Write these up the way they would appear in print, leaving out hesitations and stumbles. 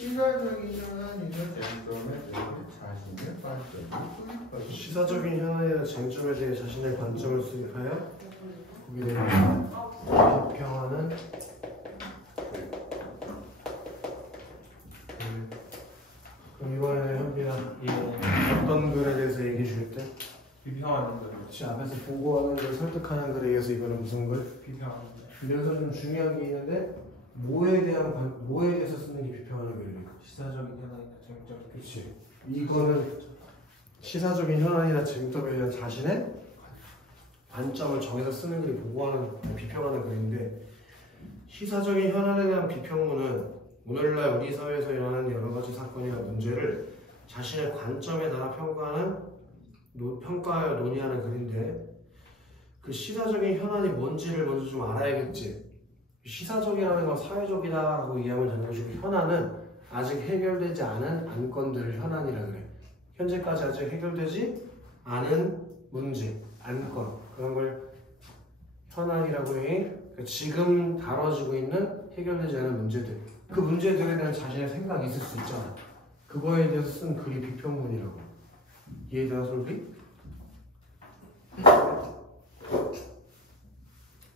시사적인 현안이나 쟁점에 대해 자신의 관점을 수입하기. 시사적인 현안이나 쟁점에 대해 자신의 관점을 수입하여 거기에 대해 비평하는. 그럼 이번에는 현빈아 어떤 글에 대해서 얘기해 주겠대? 비평하는 거. 그렇지, 앞에서 보고하는 걸 설득하는 글에 의해서 이거는 무슨 글? 비평하는 거. 근데 여기서 좀 중요한 게 있는데 뭐에 대해서 쓰는 게 비평하는 글이니까. 시사적인 현안이나 쟁점. 그렇지. 이거는 시사적인 현안이나 쟁점에 대한 자신의 관점을 정해서 쓰는 글이 보고하는, 비평하는 글인데, 시사적인 현안에 대한 비평문은 오늘날 우리 사회에서 일어나는 여러 가지 사건이나 문제를 자신의 관점에 따라 평가하여 논의하는 글인데, 그 시사적인 현안이 뭔지를 먼저 좀 알아야겠지. 시사적이라는 건 사회적이다라고 이해하면 되는 것이고, 현안은 아직 해결되지 않은 안건들을 현안이라 그래. 현재까지 아직 해결되지 않은 문제, 안건, 그런 걸 현안이라고 해. 그러니까 지금 다뤄지고 있는 해결되지 않은 문제들, 그 문제들에 대한 자신의 생각이 있을 수 있잖아. 그거에 대해서 쓴 글이 비평문이라고. 이해되나, 솔비?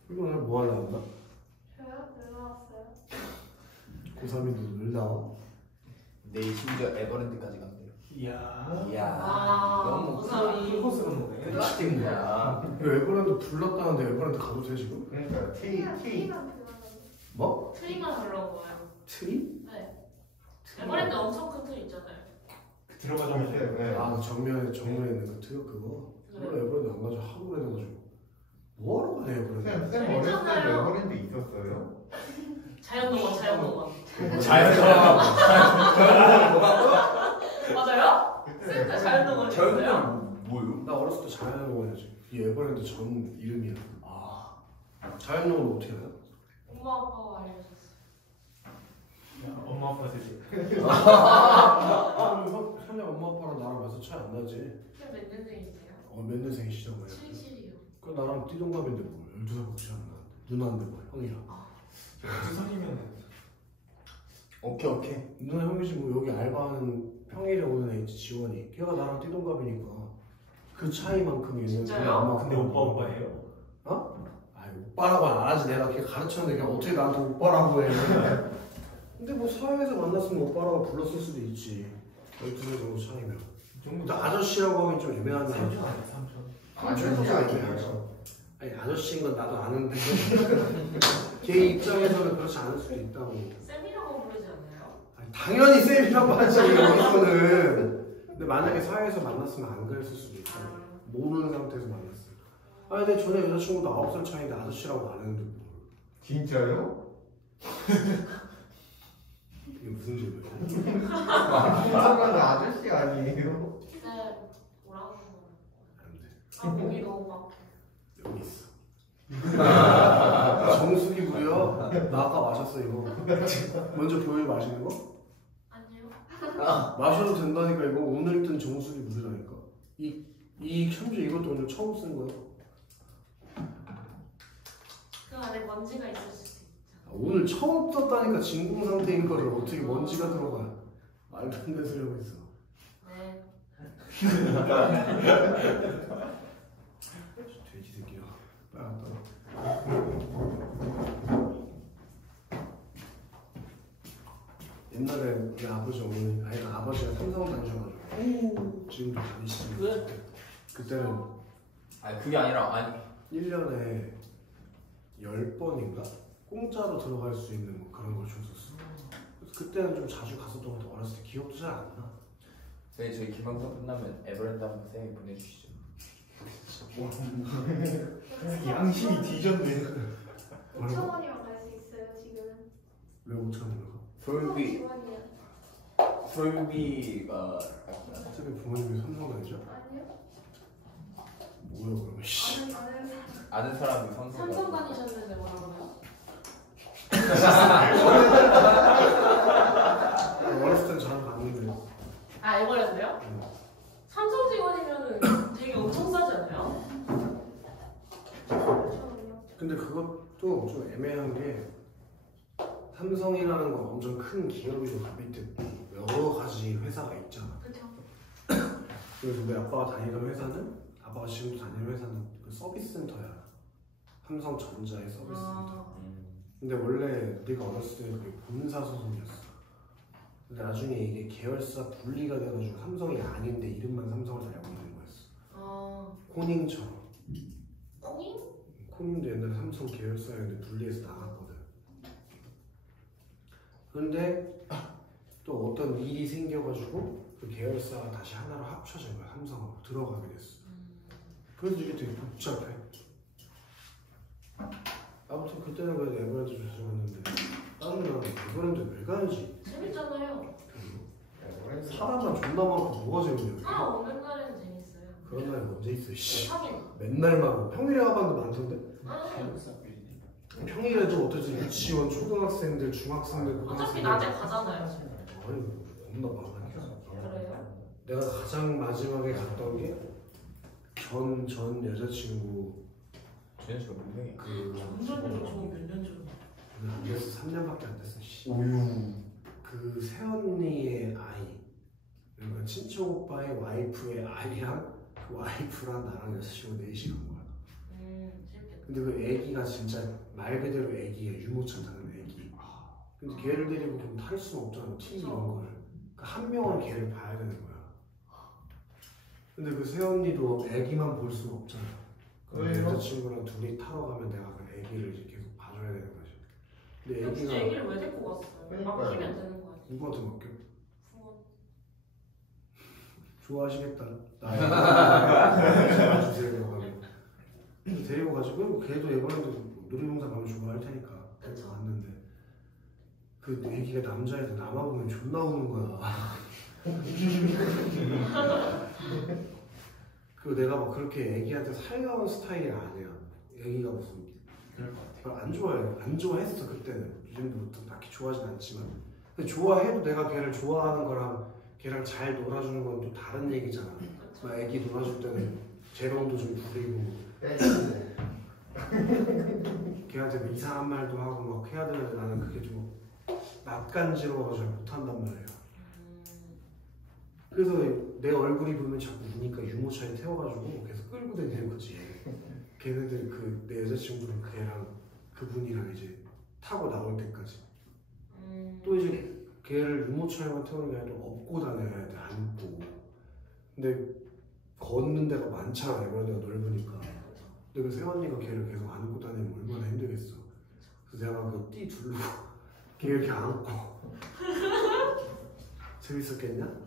이거 오늘 뭐 하려고 한다? 저요? 왜 나왔어요? 고3이 늘 나와? 내일 심지어 에버랜드까지 간대요. 이야. 너무 큰 코스로 노네. 멋있겠냐. 에버랜드 불렀다는데 에버랜드 가도 돼 지금? 그러니까 트리만 불러요. 뭐? 트리만 불러온 거예요. 트리? 네. 에버랜드 엄청 큰 트리 있잖아요. 들어가자마자. 아, 정면에 있는 그 트럭 그거? 그걸 에버랜드 안 가죠. 하고 해가지고 뭐하러 가네 에버랜드? 쌤 어렸을 때 에버랜드 있었어요? 자연동원. 자연스러워. 맞아요? 쌤 자연동원 있어요? 자연스러워. 뭐요? 나 어렸을 때 자연동원이었지. 이 에버랜드 전 이름이야. 아, 자연동원 어떻게 알아? 엄마 아빠가 알려줬어요. 엄마 아빠 세대. 현재 엄마 아빠랑 나랑 몇살 차이 안 나지? 쌤 몇 년생이세요? 몇 년생이시죠? 뭐야? 77이요. 그 나랑 띠동갑인데 뭐 12살밖에 차이 안 나는데 누나인데 뭐 형이랑. 수선이면 오케이. 누나 형이지 뭐. 여기 알바하는 평일에 오는 애 있지, 지원이. 걔가 나랑 띠동갑이니까 그 차이만큼 얘는. 진짜요? 근데 오빠예요? 어? 아이, 오빠라고 안 하지. 내가 걔 가르쳤는데 걔 어떻게 나한테 오빠라고 해. 근데 뭐 사회에서 만났으면 오빠라고 불렀을 수도 있지. 12살 정도 차이면. 근데 아저씨라고 하긴 좀 애매한데. 삼촌. 아저씨가 애매하죠. 아니, 아저씨인 건 나도 아는데 걔 입장에서는 그렇지 않을 수도 있다고. 쌤이라고 부르지 않나요? 아니, 당연히 쌤이라고 하지 여기서는. 근데 만약에 사회에서 만났으면 안 그랬을 수도 있다. 모르는 상태에서 만났어요. 아, 근데 전에 여자친구도 9살 차이인데 아저씨라고 안 했는데 뭘. 진짜요? 이게 무슨 소리야? 김성관도 아저씨 아니에요? 네. 뭐라고? 안 돼. 아 목이 너무 막. 여기 있어. 정수기 무려. 나 아까 마셨어 이거. 먼저 보여 마시는 거? 아니요. 마셔도 된다니까. 이거 오늘 뜬 정수기 무료라니까. 이 현주 이것도 오늘 처음 쓴 거야. 그 안에 먼지가 있을 수도 있죠. 오늘 처음 썼다니까. 진공 상태인 거를 어떻게 먼지가 들어가. 말도 안 되는 소리 하고 있어. 네. 돼지 새끼야. 빨리 왔다. 옛날에 우리 아버지 어머니, 아니 아버지가 삼성 다니셔가지고 지금도 다니시지. 그때는 그게 아니라 1년에 10번인가? 공짜로 들어갈 수 있는 뭐 그런 걸 줬었어. 그래서 그때는 좀 자주 갔었던 것 같아. 어렸을 때 기억도 잘 안 나. 저희 기방송 끝나면 에버랜드 한번 쌤이 보내주시죠. 양심이 뒤졌네. 5,000원이면 갈 수 있어요 지금. 왜 5,000원을 가? 소유비가 어차피 부모님이 삼성 다니죠? 아니요. 뭐야 그러면 씨. 아는 사람이 삼성 다니셨는데 뭐라고요? 어렸을 땐 잘 봤는데. 아 에버랜드요? 삼성 직원이면은 되게 엄청 싸지 않아요? 5,000원이요. 근데 그것도 좀 애매한 게 삼성이라는 건 엄청 큰 기업이죠. 그 밑에 여러 가지 회사가 있잖아. 그렇죠. 그래서 우리 아빠가 다니던 회사는, 아빠가 지금도 다니는 회사는 그 서비스 센터야. 삼성전자의 서비스 센터. 근데 원래 우리가 어렸을 때는 그게 본사 소속이었어. 근데 나중에 이게 계열사 분리가 돼가지고 삼성이 아닌데 이름만 삼성을 달고 있는 거였어. 코닝처럼. 콩이? 코닝도 옛날에 삼성 계열사였는데 분리해서 나갔거든. 그런데 또 어떤 일이 생겨가지고 그 계열사가 다시 하나로 합쳐진 거야. 삼성으로 들어가게 됐어. 그래서 이게 되게 복잡해. 아무튼 그때는 그래도 에버랜드 자주 갔는데 다른 나라는 에버랜드 왜 가는지. 재밌잖아요. 사람만 존나 많고 뭐가 재밌냐. 사람 없는 날에는 재밌어요. 그런 날이 언제 있어 씨. 하긴. 맨날만 평일에 가봤는데 많던데. 아니, 평일에도 어쩌지 유치원 초등학생들 중학생들 어차피 고등학생들 낮에 가잖아요. 아니 겁나 많아. 그래요? 내가 가장 마지막에 갔던 게 전 여자친구 주현 씨가 몇 명이야? 그 점점점 저거 몇년 전. 안 됐어. 3년밖에 안 됐어 씨. 오유. 그 새언니의 아이, 그러니까 친척 오빠의 와이프의 아이랑 그 와이프랑 나랑 여자친구 넷이 간 거야. 재밌겠다. 근데 그 애기가 진짜 말 그대로 애기야. 유모차 타는 애기. 근데 걔를 데리고 그럼 탈 수는 없잖아. TV 이런 거를. 그러니까 한 명은 걔를 봐야 되는 거야. 근데 그 새언니도 애기만 볼 수는 없잖아. 왜요? 여자친구랑 둘이 타러 가면 내가 그 애기를 이제 계속 봐줘야 되는 거지. 근데 그럼 진짜 애기가 애기를 왜 데리고 갔어요? 그러니까요. 맡기면 되는 거 아니에요? 누구한테 맡겨? 부모. 좋아하시겠다. 나의 주세요. 가면. 데리고 가지고 걔도 에버랜드 놀이동산 가면 좋아할 테니까 데리고 갔는데 그 애기가 남자애들 나만 보면 존나 우는 거야. 그 내가 막 그렇게 애기한테 살가운 스타일이 아니야. 애기가 무슨 별로 안 좋아해. 안 좋아했어 그때는. 요즘도 딱히 좋아하진 않지만. 근데 좋아해도 내가 걔를 좋아하는 거랑 걔랑 잘 놀아주는 건 또 다른 얘기잖아. 그쵸. 막 애기 놀아줄 때는 재롱도 좀 부리고 빼는데. 걔한테 뭐 이상한 말도 하고 막 해야 되는데 나는 그게 좀 낯간지러워서 잘 못한단 말이야. 그래서 내 얼굴이 보면 자꾸 우니까 유모차에 태워가지고 계속 끌고 다니는 거지. 걔네들 그 내 여자친구랑 걔랑 그분이랑 이제 타고 나올 때까지. 또 이제 걔를 유모차에만 태우는 게 아니라 업고 다녀야 돼. 안고. 근데 걷는 데가 많잖아. 에버랜드가 넓으니까. 근데 그 새언니가 걔를 계속 안고 다니면 얼마나 힘들겠어. 그래서 내가 그 띠 두르고 걔 이렇게 안고 재밌었겠냐?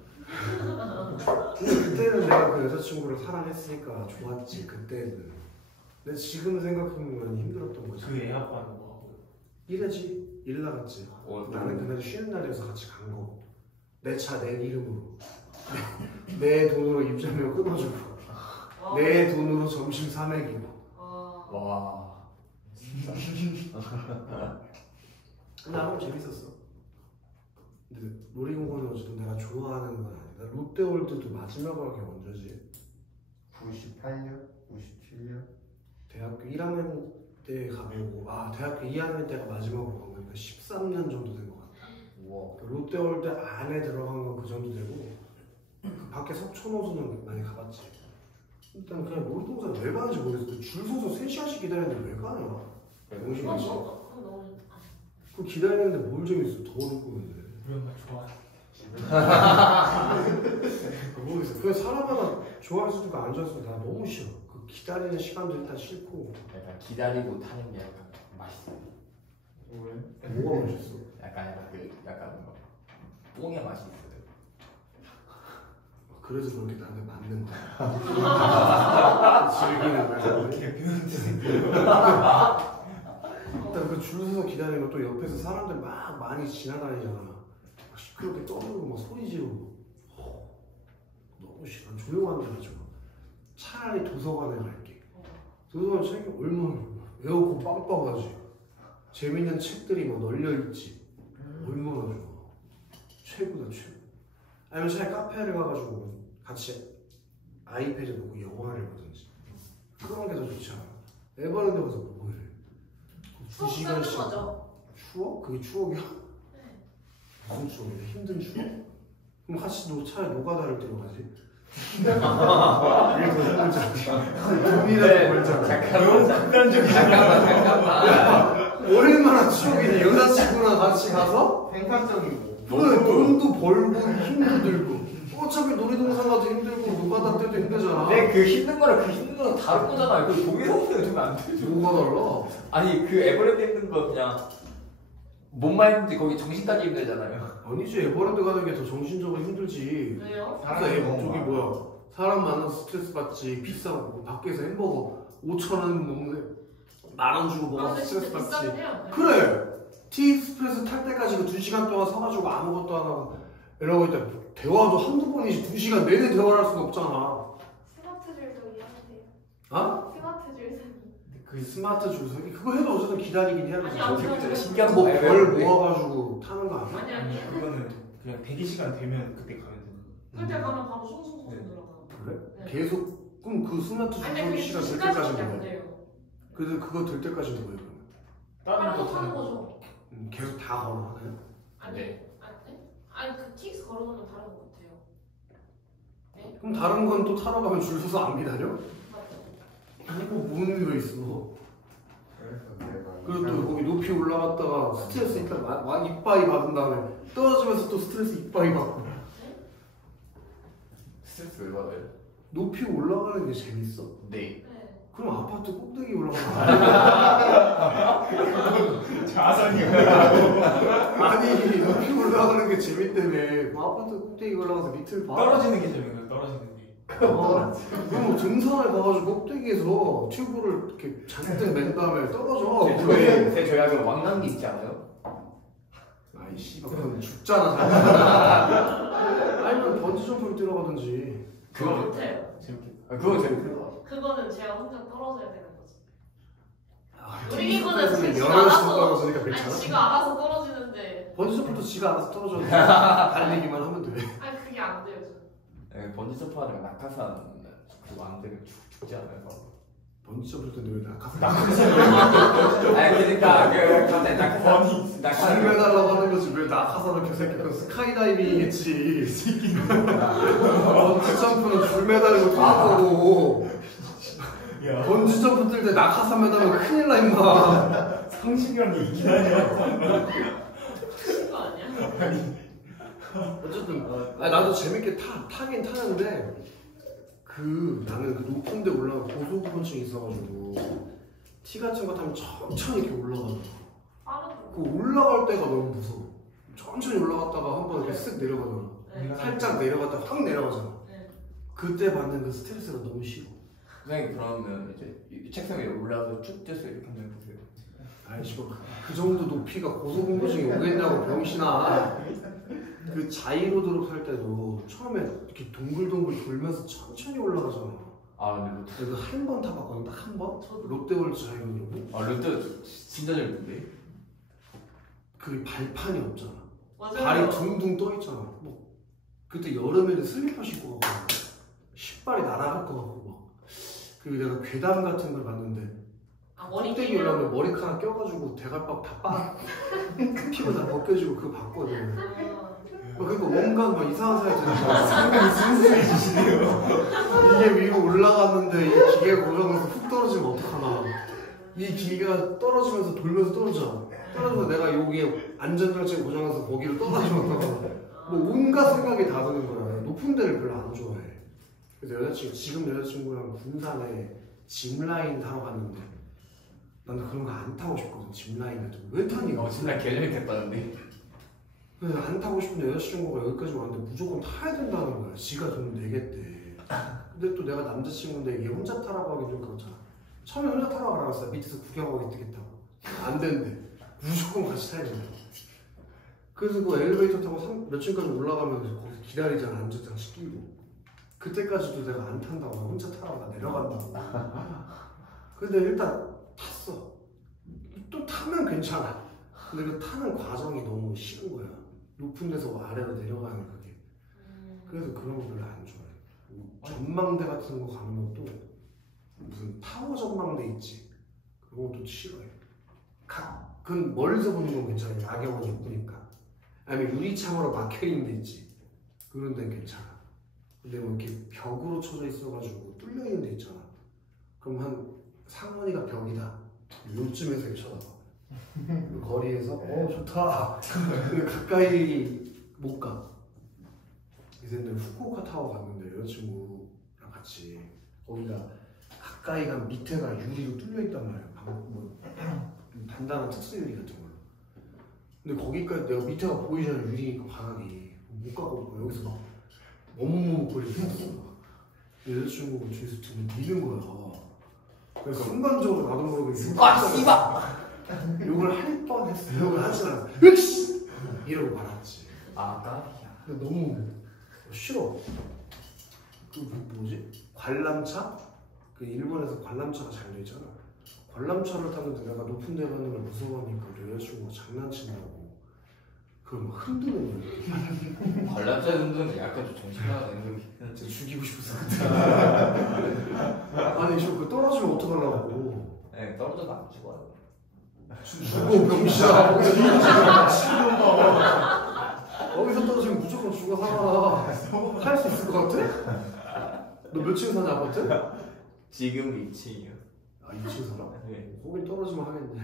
근데 그때는 내가 그 여자친구를 사랑했으니까 좋았지. 그때는. 근데 지금 생각하면 힘들었던 거지. 그 애 아빠는 뭐 일하지. 일 나갔지. 나는 그날 쉬는 날이어서 같이 간 거. 내 차 내 이름으로. 내 돈으로 입장료 끊어주고. 내 돈으로 점심 사 먹이고. 와. 나름 재밌었어. 근데 놀이공원은 어쨌든 내가 좋아하는 건 아니야. 나 롯데월드도 마지막으로 간 게 언제지? 98년? 97년? 대학교 1학년 때 가보고 대학교 2학년 때가 마지막으로 간 거니까 13년 정도 된 것 같아. 우와. 롯데월드 안에 들어간 건 그 정도 되고 그 밖에 석촌호수는 많이 가봤지. 일단 그냥 놀이동산 왜 가는지 모르겠어. 줄 서서 3시간씩 기다리는데 왜 가냐? 정신같이. 그 기다리는데 뭘 재밌어. 더워 죽겠는데. 우리 엄마 좋아해. 모르겠어. 그냥 사람마다 좋아할 수도 있고 안 좋아할 수도 있고 나 너무 싫어. 그 기다리는 시간도 일단 싫고. 약간 기다리고 타는 게 약간 맛있어. 왜? 뭐가 맛있어? 약간 뭔가 뽕의 맛이 있어요. 그래서 그렇게 나한테 맞는 거야. 즐기는 거야. 일단 그 줄 서서 기다리면 또 옆에서 사람들 막 많이 지나다니잖아. 막 시끄럽게 떠들고 막 소리 지르고. 너무 싫어. 난 조용한 데가 좋아. 차라리 도서관에 갈게. 도서관 책이 얼마나 에어컨 빵빵하지. 재밌는 책들이 막 널려있지. 얼마나 좋아. 최고다 최고. 아니면 차라리 카페를 가가지고 같이 아이패드 보고 영화를 보든지. 그런 게 더 좋지 않아. 에버랜드 가서 뭐해. 2시간씩. 추억? 그게 추억이야? 무슨 추억이야? 힘든 추억? 그럼 같이 차라리 노가다를 뛰러 가지. 이게 더 힘들지 않지? 돈이라도 벌잖아. 너무 극단적이야. 잠깐만. 얼마나 추억이니? 여자친구랑 같이 가서 생산적이고. 그래, 돈도 벌고 힘도 들고 어차피 놀이동산 가도 힘들고 노가다 때도 힘들잖아. 근데 그 힘든 거랑 그 힘든 거랑 다른 거잖아. 그 동일성을 주면 안 되죠. 뭐가 달라? 아니 그 에버랜드 힘든 거 그냥 몸만 힘든지 거기 정신까지 힘들잖아요. 아니지, 에버랜드 가는 게 더 정신적으로 힘들지. 왜요? 그러니까 저기 뭐야, 사람 만나서 스트레스 받지, 비싸고 밖에서 햄버거 5,000원 먹는데 10,000원 주고 아, 먹어서 근데 스트레스 진짜 받지. 비싸긴 해요. 그래! 티익스프레스 탈 때까지 그 2시간 동안 서가지고 아무것도 안 하고 이러고 있다 대화도 한두 번이지 2시간 내내 대화를 할 수는 없잖아. 스마트 줄도 이해하세요. 어? 스마트 줄 사기. 그 스마트 줄서기 그거 해도 어쨌든 기다리긴 해야 아니, 안 되지. 돼요. 신기한 뭐 거야. 벌 모아가지고 타는 거 아니야? 아니 아니. 그거는 그냥 대기시간 되면 그때 가면 되는 그때 가면 바로 숭숭숭 네. 들어가. 그래? 네. 계속 그럼 그 스마트 아니 줄서기 그게 시간 될 2시간밖에 때까지 안 뭐야? 돼요. 그래도 그거 될 때까지 뭐야 그러면? 다른 또 거 타는 타는 거. 거죠. 계속 다 걸어 하나요? 아니 네. 아니 그 틱스 걸어놓으면 다른 것 같아요. 그럼 다른 건 또 타러 가면 줄 서서 안 기다려? 맞죠? 뭐 무슨 의미가 있어? 그래서 내가 그리고 또 거기 높이 올라갔다가 스트레스 있다 이빠이 받은 다음에 떨어지면서 또 스트레스 이빠이 받고. 스트레스 왜 받아요? 높이 올라가는 게 재밌어? 네. 네. 그럼 아파트 꼭대기 올라가면 자선이야. 아니 높이 올라가는 게 재밌다며. 그럼 아파트 꼭대기 올라가서 밑을 봐. 떨어지는 게 재밌는 거야. 떨어지는 게. 그럼 등산을 가가지고 꼭대기에서 튜브를 이렇게 잔뜩 맨 다음에 떨어져. 왜? 저희 학교 왕관기 있지 않아요? 아이 씨발 그럼 죽잖아. 아니면 번지점프를 뛰어가든지. 그거 못해요. 재밌겠다. 그거 재밌어. 그거는 제가 혼자 떨어져야 되는 거지. 아, 놀이기구는 지금 지가 여럿이서 알아서 떨어지니까 아니 괜찮아? 지가 알아서 떨어지는데 번지점프도 지가 알아서 떨어져. 달리기만 하면 돼. 아니 그게 안 돼요. 저는. 네, 번지 점프하다가 낙하산 그 왕들은 죽지 않아요? 번지점프 때는 왜 낙하산? 아니 그러니까 그 갑자기 낙하산 잘 매달라고 하는 거지 왜 낙하산을 개새끼 그건 스카이다이빙이겠지. 번지점프는 줄 매달고 뛰는 거고 야, 번지점프 뜰 때 낙하산 매달면 큰일 나 임마. 상식이란 게 있긴 하냐. 미친 거 아니야? 어쨌든 아니, 나도 재밌게 타긴 타는데 나는 그 높은 데 올라가 고소구분증이 있어가지고 티 같은 거 타면 천천히 이렇게 올라가더라고. 빠른 그 올라갈 때가 너무 무서워. 천천히 올라갔다가 한번 이렇게 쓱 내려가잖아. 네. 살짝 내려갔다가 확 내려가잖아. 네. 그때 받는 그 스트레스가 너무 싫어. 선생님 그러면 이제 이 책상 위에 올라가서 쭉 떼서 이렇게 한번 해보세요. 아이씨 그 정도 높이가 고소공포증이 오겠냐고 병신아. 그 자이로드롭 할 때도 처음에 이렇게 동글동글 돌면서 천천히 올라가잖아. 아 근데 그래서 한 번 타봤거든. 딱 한 번. 롯데월드 자이로드롭. 롯데 진짜 재밌는데? 그 발판이 없잖아. 맞아요. 발이 둥둥 떠 있잖아. 뭐 그때 여름에는 슬리퍼 신고 가고 신발이 날아갈 것 같고 막. 그리고 내가 괴담 같은 걸 봤는데 아 머리 꼭대기 끼면 올라오면 머리카락 껴가지고 대갈박 다 빠고 피부 다 벗겨지고 그거 봤거든. 그러니까 뭔가 막 이상한 생각이 드는 거야. 상당히 순수해지시네요. 이게 위로 올라갔는데 이 기계가 고장나서 훅 떨어지면 어떡하나. 이 기계가 떨어지면서 돌면서 떨어져. 떨어져서 내가 여기에 안전장치 고장나서 거기로 떨어지면 어떡하나. 뭐 온갖 생각이 다 드는 거야. 높은 데를 별로 안 좋아해. 그래서 지금 여자친구랑 군산에 짚라인 타러 갔는데 나는 그런 거 안 타고 싶거든. 짚라인을 왜 타니? 진짜 개 재밌겠다는데. 그래서 안 타고 싶은데 여자친구가 여기까지 왔는데 무조건 타야 된다는 거야. 지가 돈 내겠대. 근데 또 내가 남자친구인데 얘 혼자 타라고 하기 좀 그렇잖아. 처음에 혼자 타라고 알았어. 밑에서 구경하고 있겠다고. 안 된대. 무조건 같이 타야 된다. 그래서 그 엘리베이터 타고 몇 층까지 올라가면서 거기서 기다리잖아. 안전장치 끼고. 그때까지도 내가 안 탄다고. 혼자 타라고 나 내려간다고. 근데 일단 탔어. 또 타면 괜찮아. 근데 그 타는 과정이 너무 싫은 거야. 높은 데서 아래로 내려가는 그게. 그래서 그런 거 별로 안 좋아해. 전망대 같은 거 가는 것도 무슨 타워 전망대 있지. 그런 것도 싫어해. 그건 멀리서 보는 건 괜찮아. 야경은 예쁘니까. 아니면 유리창으로 막혀있는 데 있지. 그런 데는 괜찮아. 근데 뭐 이렇게 벽으로 쳐져 있어가지고 뚫려있는 데 있잖아. 그럼 한 상원이가 벽이다. 요쯤에서 이렇게 쳐다봐. 그 거리에서 좋다. 근데 가까이 못 가. 이제는 후쿠오카 타워 갔는데 여자친구랑 같이 거기가 가까이 가면 밑에가 유리로 뚫려 있단 말이야. 뭐 단단한 특수 유리 같은 걸로. 근데 거기까지 내가 밑에가 보이잖아. 유리니까 바닥이 못 가고 여기서 막 머뭇머뭇거리고 있었어. 여자친구가 뒤에서 등을 미는 거야. 그래서 순간적으로 나도 모르게 욕을 할 뻔했어. 욕을 하진 않았어. 으이씨! 이러고 말았지. 아 까비야. 근데 너무 싫어. 그 뭐지? 관람차? 그 일본에서 관람차가 잘 돼 있잖아. 관람차를 타는데 내가 높은 데 가는 걸 무서워하니까 우리 여자친구가 장난친다고 그걸 막 흔드는 거야. 관람차 흔드는 게 약간 좀 정신나가 되는 게. 진짜 죽이고 싶었어. 아니 저 그 떨어지면 어떡하려고. 네 떨어져도 안 죽어요. 죽어 병신아. 거기서 떨어지면 무조건 죽어 살아. 살 수 있을 것 같아? 너 몇 층 사냐 아파트? 지금 2층이요. 아 2층 살아? 네. 거긴 떨어지면 하겠네.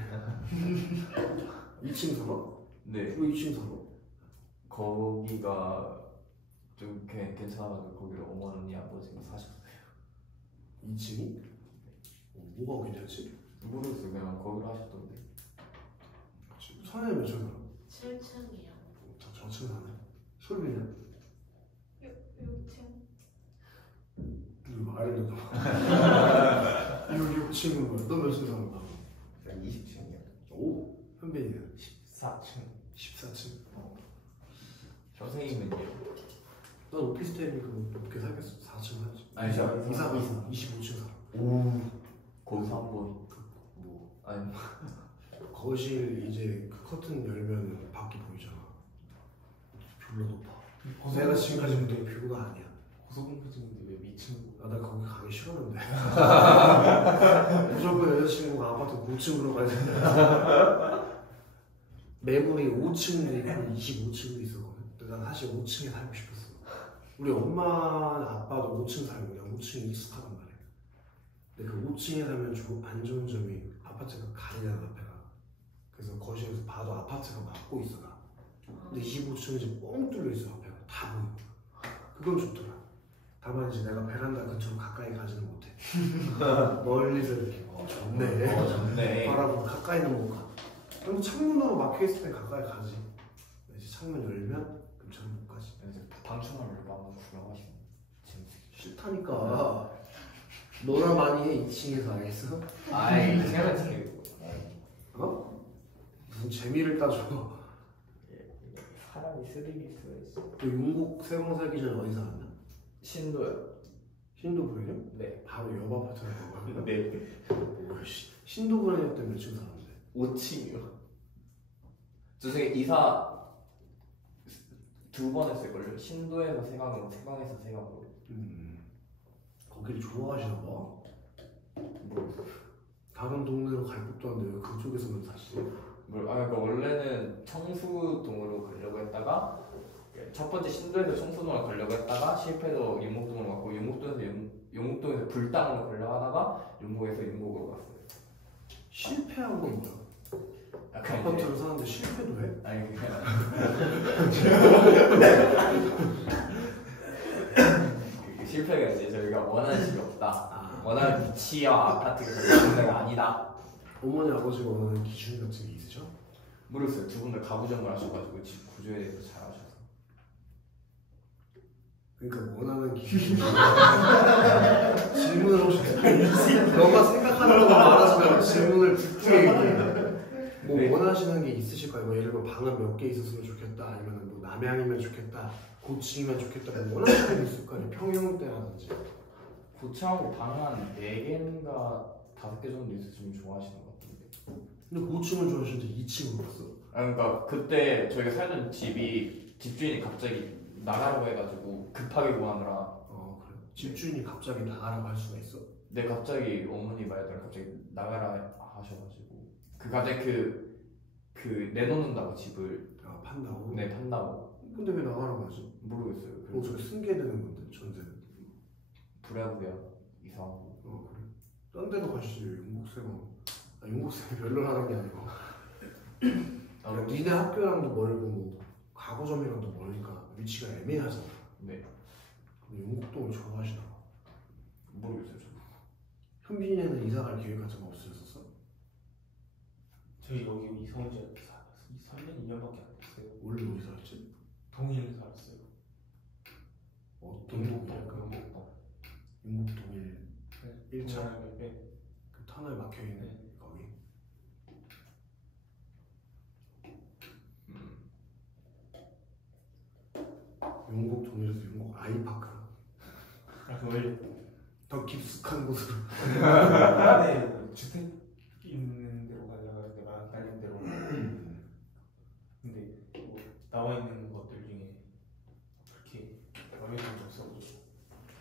2층 살아? 네. 왜 2층 살아? 거기가 좀 괜찮아가지고 거기를 어머니 아버지가 사셨어요. 2층이? 뭐가 괜찮지? 모르겠어요. 그냥 거기로 하셨던데. 서현이 몇 층 살아? 7층이요. 저층 사네. 솔비는? 6층. 이거 말을 해도 이거 6층인 거야. 너 몇 층 사는 거야? 20층이요. 오, 현빈이는? 14층. 14층. 선생님은요? 난 오피스텔이니까 높게 살겠어. 4층 살지. 아니 저 이사 25층 살아. 오 거기서 한번 뭐 아니 거실 이제 그 커튼 열면 밖이 보이잖아. 별로 높아. 내가 지금까지 본 데 뷰가 아니야. 고소공포증인데 왜 미친 나 거기 가기 싫었는데. 무조건 여자친구가 아파트 5층으로 가야 된다. 매물이 5층도 있고 25층도 있었거든. 근데 난 사실 5층에 살고 싶었어. 우리 엄마 아빠도 5층 살고 그냥 5층이 익숙하단 말이야. 근데 그 5층에 살면 안 좋은 점이 아파트가 가리잖아 앞에가. 그래서 거실에서 봐도 아파트가 막고 있어 나. 근데 25층은 이제 뻥 뚫려 있어 앞에가 다 보여. 그건 좋더라. 다만 이제 내가 베란다 근처로 가까이 가지는 못해. 멀리서 이렇게 좋네. 좋네. 바라보고 가까이는 못 가. 그럼 창문으로 막혀 있을 때 가까이 가지. 이제 창문 열면 그럼 잘 못 가지. 방충망을 한번 구경하시면 재밌어요. 싫다니까. 너나 많이 해 2층에서 알겠어? 아이 제가 지금 어? 무슨 재미를 따져. 사람이 스릴일 수가 있어. 너 용국 세방 살기 전에 어디 살았나? 신도요. 신도부에요? 네. 바로 옆 아파트에 거야. 네. 신도부에 때몇 층 살았는데? 5층이요. 저 되게 이사 2번 했을걸요. 신도에서 세강으로, 세강에서 세강으로. 거기를 좋아하시나 봐. 모르겠어요. 다른 동네로 갈 것도 한데 왜 그쪽에서만 사시지? 그러니까 원래는 청수동으로 가려고 했다가 첫 번째 신도에서 청수동으로 가려고 했다가 실패해서 용목동으로 갔고 용목동에서 불당으로 가려고 하다가 용목에서 용목으로 갔어요. 실패한 건 뭐야? 약간 아파트를 사는데 실패도 해? 아니 그냥 그 실패가 이제 저희가 원하는 집이 없다. 원하는 위치와 아파트가 그런 아니다. 어머니 아버지가 원하는 기준 같은 게 있으셔? 모르겠어요. 두 분 다 가구점을 하셔가지고 집 구조에 대해서 잘 아셔서. 그러니까 원하는 기준 질문을 혹시 너가 생각하는 거 말하지 말고 질문을 듣게 얘기해. 뭐 네. 원하시는 게 있으실까요? 뭐 예를 들어 방은 몇 개 있었으면 좋겠다 아니면 뭐 남양이면 좋겠다 고층이면 좋겠다 뭐 원하시는 게 있을 거 아니에요? 평형대라든지. 고층하고 방은 한 4개인가 5개 정도 있으시면 좋아하시는 것 같은데. 근데 고층을 좋아하시는데 2층으로 갔어? 그러니까 그때 저희가 살던 집이 집주인이 갑자기 나가라고 해가지고 급하게 구하느라. 그래? 집주인이 갑자기 나가라고 할 수가 있어? 네, 갑자기 어머니 말대로 갑자기 나가라 하셔가지고 갑자기 그 내놓는다고 집을 아, 판다고? 네 판다고. 근데 왜 나가라고 하지? 모르겠어요. 그럼 저 승계되는 건데 전세는. 부랴부랴 이상하고. 그래. 딴 데로 가시지. 용국세만. 아, 용국세 별로라는 게 아니고. 아, 니네 학교랑도 멀고 뭐 가구점이랑도 멀으니까 위치가 애매하잖아. 네. 근데 용국동을 좋아하시나 봐. 모르겠어요. 저도. 현빈이는 이사 갈 계획 같은 거 없으셨었어? 저희 여기 이사 온 지 3년 2년밖에 안 됐어요. 원래 어디 살았지? 동일 살았어요. 어떤 용국동 동일일까? 용국동. 용국 동일 네. 1차 네. 그 터널 막혀있는 네. 거기. 용국 동일에서 용국 아이파크 아, 그 원래 더 깊숙한 곳으로. 안에 주택 있는 데로 가려고 했는데 안 깔린 데로. 근데 뭐 나와 있는 것들 중에 그렇게 마음에 드는 게 없어서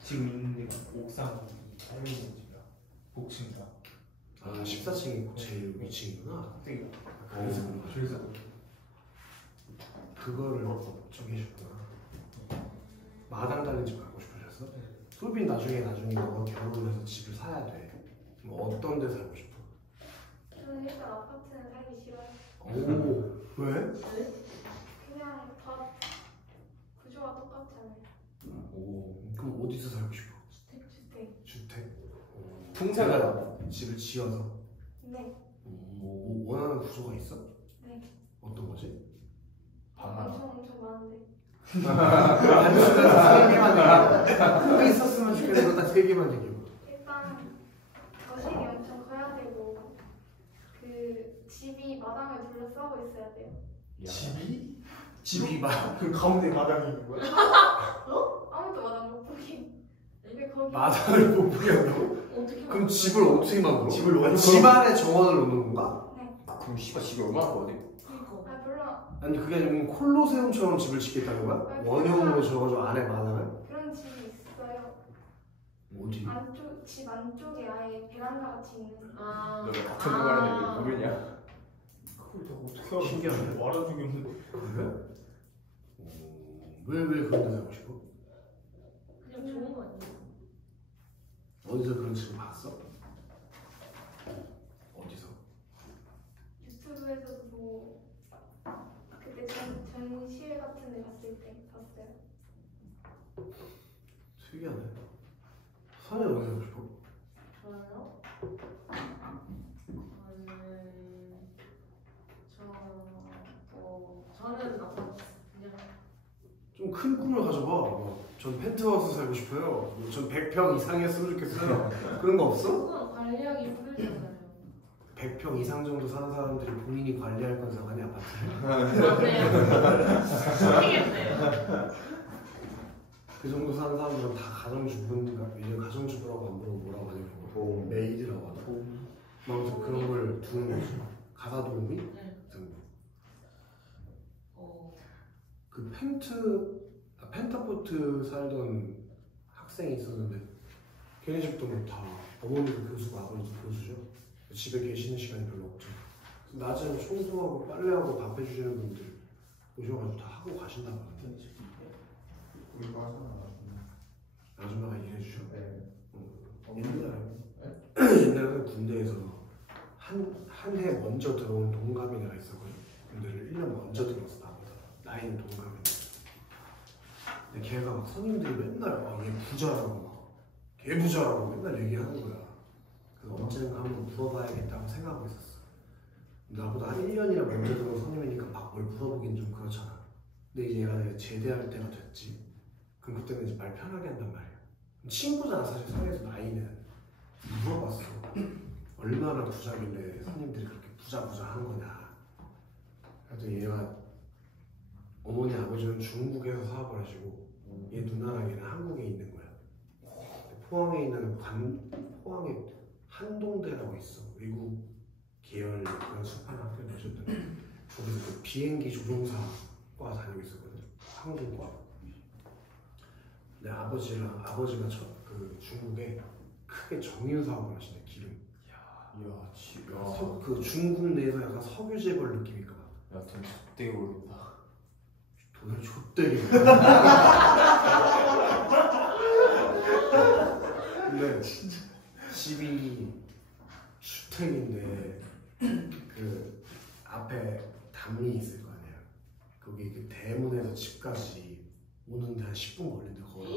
지금 있는 데가 옥상 깔려 있는 집이라 복층이라. 아 14층이 제일 위층이구나. 되게 그래서 그런 거야. 그래서 그거를 저기셨구나. 마당 달린 집 갖고 싶으셨어? 네. 솔빈 나중에 너가 결혼해서 집을 사야 돼. 뭐 어떤 데 살고 싶어? 저는 일단 아파트는 살기 싫어요. 오 왜? 그냥 다 구조가 똑같잖아요. 오 그럼 어디서 살고 싶어? 주택. 주택? 풍세가 집을 지어서? 네. 뭐 원하는 구조가 있어? 네. 어떤 거지? 방안. 엄청 많은데. 단순해서 3개만 얘기해. 한개 있었으면 좋겠는 거딱 3개만 얘기해. 일단 거실이 엄청 커야 되고 그 집이 마당을 둘러싸고 있어야 돼요. 집이? 집이 막 그 가운데 마당이 있는 거야? 아무도 마당 못 보게. 왜 거기? 마당을 못 보게 한다고? 어떻게 그럼 집을 어떻게 만들어? 집을 완전- 집 안에 정원을 놓는 건가? 네. 그럼 씨발 집이 얼마나 커야 돼? 그니까 아 물론 아니 그게 아니면 콜로세움처럼 집을 짓겠다는 거야? 원형으로 저어줘 안에 마당을? 그런 집이 있어요. 어디? 안쪽 집 안쪽에 아예 베란다 같이 있는. 아 너왜 같은 거 하는데 왜 모르냐? 그걸 다 어떻게 알아? 신기하네. 말한 적이 없는데. 그래? 왜 그런 데 살고 싶어? 그냥 좋은 거 아니에요? 어디서 그런 집을 봤어? 어디서? 유튜브에서도 보고 그때 전시회 같은 데 갔을 때 봤어요. 특이하네. 선이 어디 살고 싶어? 저요? 저는 아파트 그냥 좀 큰 꿈을 가져봐. 전 펜트하우스 살고 싶어요. 전 100평 이상이었으면 좋겠어요. 그런 거 없어? 그건 관리하기 힘들잖아요. 100평 이상 정도 사는 사람들이 본인이 관리할 건 상관이 아파트. 그렇네요. 모르겠네요. 그 정도 사는 사람들은 다 가정주부인가? 이제 가정주부라고 안 부르고 뭐라고 하냐고. 도움. 메이드라고 하고. 아무튼 그런 걸 두는 거지. 가사도우미? 네. 등등. 어, 그 펜타포트 살던 학생이 있었는데 걔네 집도 뭐 다 어머니도 교수고 아버지도 교수죠. 집에 계시는 시간이 별로 없죠. 낮에는 청소하고 빨래하고 밥 해주시는 분들 오셔가지고 다 하고 가신다고 하는데 우리가 하잖아. 아줌마가 일해주셔. 네. 옛날에는 군대에서 한 해 먼저 들어온 동갑이 내가 있었거든. 군대를 1년 먼저 들어왔어 나보다. 나이는 동갑인데. 근데 걔가 막 선임들이 맨날 얘 부자라고 걔 부자라고 맨날 얘기하는 거야. 그래서 언젠가 한번 물어봐야겠다고 생각하고 있었어. 나보다 한 1년이나 먼저 들어온 선임이니까 막 뭘 물어보긴 좀 그렇잖아. 근데 이제 얘가 제대할 때가 됐지. 그럼 그때는 이제 말 편하게 한단 말이야. 친구잖아 사실 사회에서 나이는. 물어봤어. 얼마나 부자길래 선임들이 그렇게 부자 하는 거냐. 그래서 얘가 어머니 아버지는 중국에서 사업을 하시고 얘 누나랑 얘는 한국에 있는 거야. 포항에 있는 포항에 한동대라고 있어. 외국 계열 그런 수판 학교에 오셨던 거기서 그 비행기 조종사과 다니고 있었거든. 항공과. 내 아버지가 그 중국에 크게 정유 사업을 하시네. 기름. 이야, 지. 그 중국 내에서 약간 석유 재벌 느낌일까 봐. 돈 되게 모르겠다. 돈을 줬대기. 근데 진짜 집이 주택인데 그 앞에 담이 있을 거 아니야. 거기 그 대문에서 집까지 오는데 한 10분 걸린다 걸어서.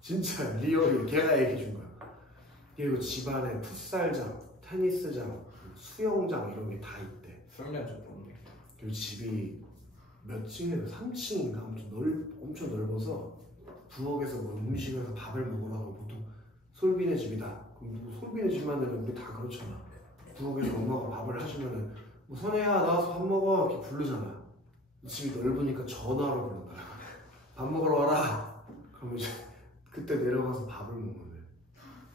진짜 리얼이 걔가 얘기해 준 거야. 그리고 집안에 풋살장, 테니스장, 수영장 이런 게 다 있대. 수영장 좀 보는데. 그리고 집이 몇 층에서 3층인가 엄청 넓어서 부엌에서 뭐 음식에서 밥을 먹으라고 보통 솔빈의 집이다. 그럼 누구 솔빈의 집만 되면 우리 다 그렇잖아. 부엌에서 엄마가 밥을 하시면은 뭐 선혜야 나와서 밥 먹어 이렇게 부르잖아. 집이 넓으니까 전화로 부른다. 밥 먹으러 와라. 그러면 이제 그때 내려가서 밥을 먹는 거야.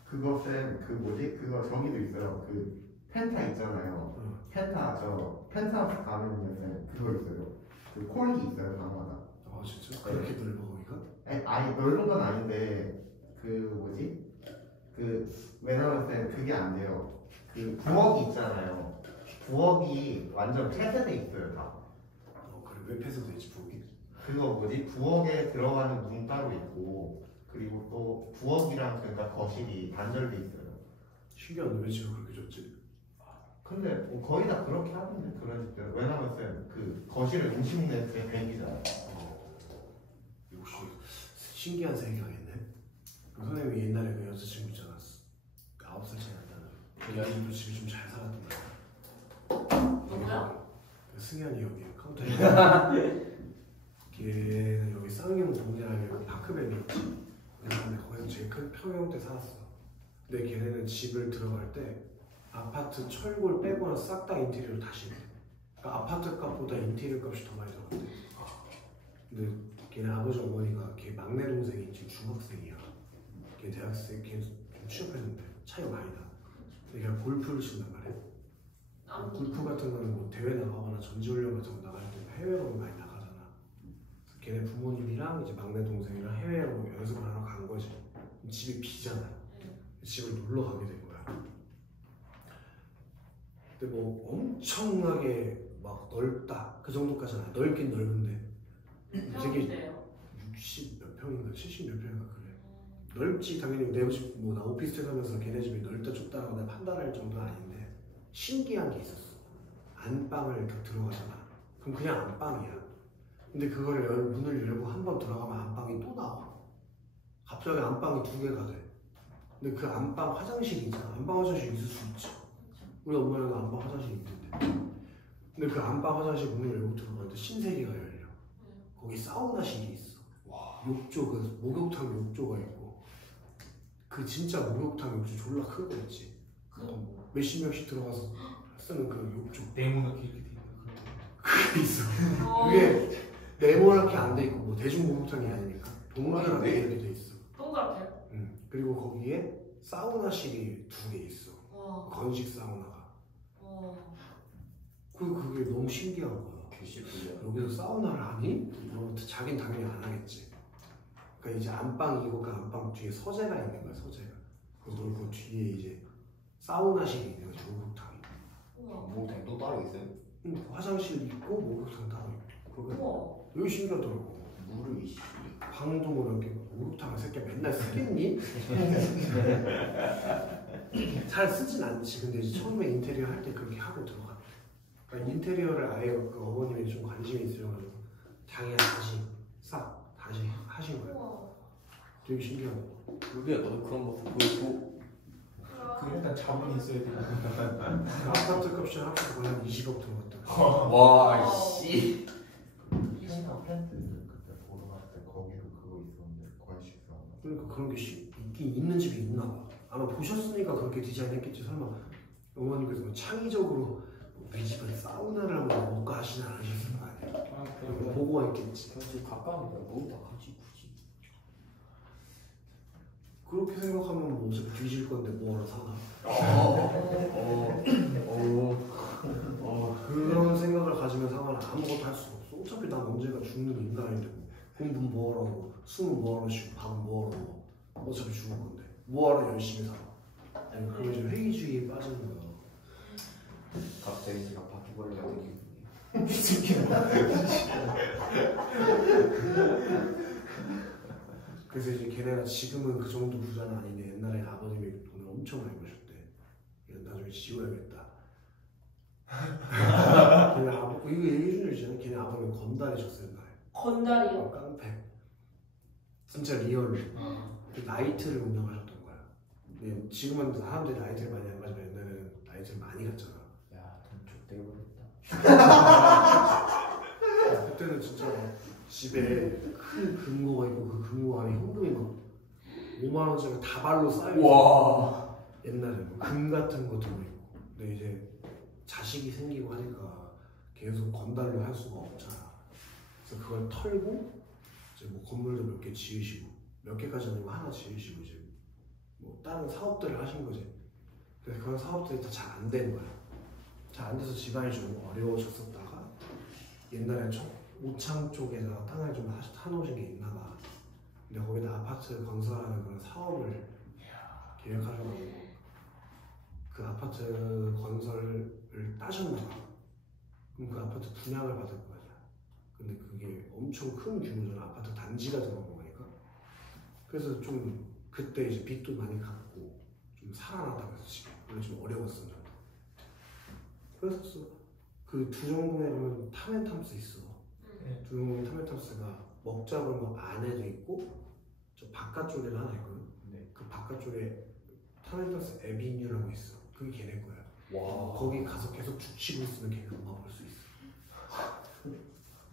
그거 쌤, 그 뭐지? 그거 저기도 있어요. 그 펜타 있잖아요. 펜타 펜트하우스 가면요 쌤 그거 있어요. 그 콜기 있어요 방마다. 아 진짜? 그렇게 넓어 거기가? 아니 넓은 건 아닌데 그 뭐지? 그 왜냐면 쌤 그게 안 돼요. 그 부엌이 있잖아요. 부엌이 완전 폐쇄돼 있어요 다. 그래 왜 폐쇄돼 있지 부엌이? 그거 뭐지? 부엌에 들어가는 문 따로 있고 그리고 또 부엌이랑 그러니까 거실이 단절돼 있어요. 신기한데 왜 집을 그렇게 줬지? 근데 뭐 거의 다 그렇게 하던데 그런 집들. 왜냐면 쌤 그 거실에 음식 냄새 배기잖아요. 역시 신기한 세계하겠네. 그 선생님이 옛날에 그 여자친구 있잖아. 9살 차이 난다는. 그 여자친구 집이 좀 잘 살았던 거야. 누구야? 그 승현이 여기 카운터에. 걔는 여기 쌍용 동네라고 파크밸리였지. 근데 거기서 제일 큰 평형대 살았어. 근데 걔네는 집을 들어갈 때 아파트 철골 빼고는 싹 다 인테리어를 다시 해. 그러니까 아파트 값보다 인테리어 값이 더 많이 들어간대. 근데 걔네 아버지 어머니가 걔 막내 동생이 지금 중학생이야. 걔 대학생, 걔 좀 취업했는데 차이가 많이 나. 근데 걔가 골프를 친단 말이야. 골프 같은 거는 뭐 대회 나가거나 전지훈련 같은 거 나갈 때 해외로 많이 나가잖아. 그래서 걔네 부모님이랑 이제 막내 동생이랑 해외로 연습을 하러 간 거지. 집이 비잖아. 집을 놀러 가게 된 거야. 근데 뭐 엄청나게 막 넓다 그 정도까지는 아니야. 넓긴 넓은데 되게 60 몇 평인가 70 몇 평인가 그래. 넓지 당연히 내 집 뭐 나 오피스텔 살면서 걔네 집이 넓다 좁다라고 내가 판단할 정도는 아닌데 신기한 게 있었어. 안방을 딱 들어가잖아. 그럼 그냥 안방이야. 근데 그거를 문을 열고 한 번 들어가면 안방이 또 나와. 갑자기 안방이 2개가 돼. 근데 그 안방 화장실이 있잖아. 안방 화장실 있을 수 있지. 우리 엄마는 안방 화장실이 있는데. 근데 그 안방 화장실 문을 열고 들어가는데 신세계가 열려. 거기 사우나실이 있어. 와, 욕조, 그 목욕탕 욕조가 있고. 그 진짜 목욕탕 욕조 졸라 큰 거 있지. 몇십 명씩 들어가서 쓰는 그 욕조. 네모나게 이렇게 돼 있는 그런 거. 그게 있어. 그게 네모나게 안 돼 있고 뭐 대중 목욕탕이 아니니까 동그랗게 이렇게 돼 있어. 동그랗게요? 그리고 거기에 사우나실이 2개 있어. 건식 사우나가. 그게 너무 신기한 거야. 여기서 사우나를 하니? 자긴 당연히 안 하겠지. 그러니까 이제 안방이고 그 안방 뒤에 서재가 있는 거야, 서재가. 그래서 그 뒤에 이제 사우나실이 있는 거지, 목욕탕이. 목욕탕이 또 따로 있어요? 화장실 있고 목욕탕 따로 있고. 그거 여기 신기하더라고. 물을 이씨. 방도 뭐 이렇게 목욕탕을 새끼 맨날 쓰겠니? 잘 쓰진 않지. 근데 이제 처음에 인테리어 할 때 그렇게 하고 들어가. 그러니까 인테리어를 아예 그 어머님이 좀 관심이 있으셔가지고 자기가 다시 하신 거야. 되게 신기하다. 우리야 너도 그런 모습 보이고. 그 일단 자본이 있어야 되나? 아파트 값이 합쳐서 거의 한 20억 들어갔다. 와 씨. 펜트 그때 보러 갔을 때 거기도 그거 있었는데 건식 사우나. 그러니까 그런 게 있긴 있는 집이 있나 봐. 아마 보셨으니까 그렇게 디자인했겠지. 설마 어머님께서 뭐 창의적으로 우리 집에 사우나를 한번 볼까 하시진 않으셨을 거 아니야. 보고 있겠지. 그래서 가까우니까 목욕탕 가지 굳이. 그렇게 생각하면 뭐 어차피 뒤질 건데 뭐하러 사나. 그런 생각을 가지면 상관은 아무것도 할 수가 없어. 어차피 난 언제가 죽는 인간인데 뭐. 공부는 뭐하라고, 숨은 뭐하러 쉬고, 밥은 뭐하러 먹어. 어차피 죽을 건데 뭐하러 열심히 살아. 그런 이제 회의주의에 빠지는 거야. 갑자기 제가 바퀴벌레가 생긴. 그래서 이제 걔네가 지금은 그 정도 부자는 아닌데 옛날에 아버님이 돈을 엄청 많이 버셨대. 나중에 지워야겠다. 걔네 이거 얘기해준 적 있잖아. 걔네 아버님 건달이 셨어요 옛날에. 건달이요. 깡패. 진짜 리얼로. 그 나이트를 운영하셨던 거야. 근데 지금은 사람들이 나이트를 많이 안 가지만 옛날에는 나이트를 많이 갔잖아. 야, 돈 족대버렸다. 그때는 진짜 집에 큰 금고가 있고 그 금고 안에 현금이 막 5만 원짜리 다발로 쌓여 있어. 와. 옛날에 뭐금 같은 것도 있고. 근데 이제 자식이 생기고 하니까 계속 건달로 할 수가 없잖아. 그래서 그걸 털고 이제 뭐 건물도 몇 개 지으시고 몇 개까지 아니고 하나 지으시고 이제 뭐 다른 사업들을 하신 거지. 그래서 그런 사업들이 다 잘 안 된 거야. 잘 안 돼서 집안이 좀 어려우셨었다가 옛날에 오창 쪽에다가 땅을 좀 사놓으신 게 있나 봐. 근데 거기다 아파트 건설하는 그런 사업을 계획하셔가지고 그 아파트 건설을 따셨나 봐. 그럼 그 아파트 분양을 받을 거 아니야. 근데 그게 엄청 큰 규모잖아. 아파트 단지가 들어간 거니까. 그래서 좀 그때 이제 빚도 많이 갚고 좀 살아났다고 해서 지금 원래 좀 어려웠어. 그래서 그 두정동에 가면 타멘탐스 있어. 두정동 타멘탐스가 먹자골목 안에도 있고 저 바깥쪽에도 하나 있거든. 네. 그 바깥쪽에 타멘탐스 에비뉴라고 있어. 그게 걔네 거야. 와. 거기 가서 계속 죽치고 있으면 걔네 엄마 볼 수 있어.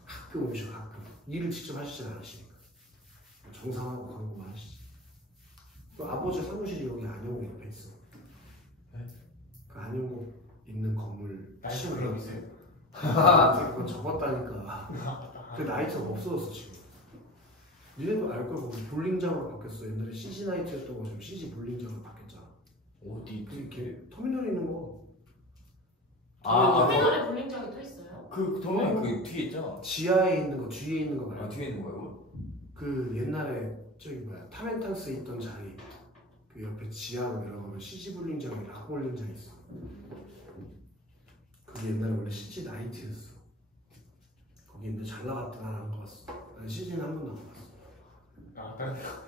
가끔 오셔 가끔. 일을 직접 하시지 않으시니까. 정상하고 그런 것만 하시지. 그 아버지 사무실이 여기 안영구 옆에 있어. 네? 그 안영구 있는 건물 나이트 클럽 있어요? 그건 접었다니까. 그 나이트가 없어졌어 지금. 니네도 알걸 거기 볼링장으로 바뀌었어. 옛날에 CG 나이트였던 거 지금 CG 볼링장으로 바뀌었잖아. 어디? 이렇게 터미널에 있는 거. 터미널에 볼링장이 또 있어요? 그 터미널 그 뒤에 있잖아. 지하에 있는 거 뒤에 있는 거 아, 말이야. 뒤에 있는 거야 이거? 그 옛날에 저기 뭐야 타멘탄스 있던 자리 그 옆에 지하로 내려가면 CG 볼링장이 락 볼링장이 있어. 그게 옛날에 원래 CG 나이트였어. 거기 근데 잘 나갔다 난 안 가봤어. 난 CG는 한 번도 안 가봤어.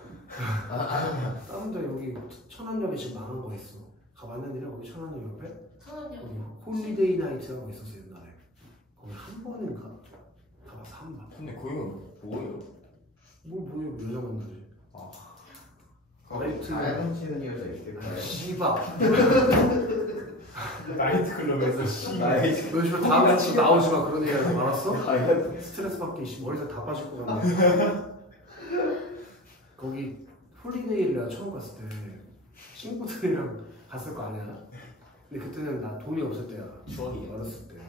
다른 데 여기 천안역에 지금 망한 거 있어. 가봤는데 거기 천안역 옆에 천원요. 거기 홀리데이 나이트라고 있었어 옛날에. 거기 한 번인가 가봤어 한 번. 근데 거기가 뭐예요? 뭘 보여 여자 만나지. 거기 잘 훔치는 여자 있을 거예요. 씨발. 나이트 클럽에서 씨. 나이트 너 지금 다음 주 나오지 마 그런 얘기 하지 말았어? 스트레스 받기 머리가 다 빠질 것 같네. 거기 홀리데이를 내가 처음 갔을 때 친구들이랑 갔을 거 아니야? 근데 그때는 나 돈이 없을 때야. 추억이야. 어렸을 때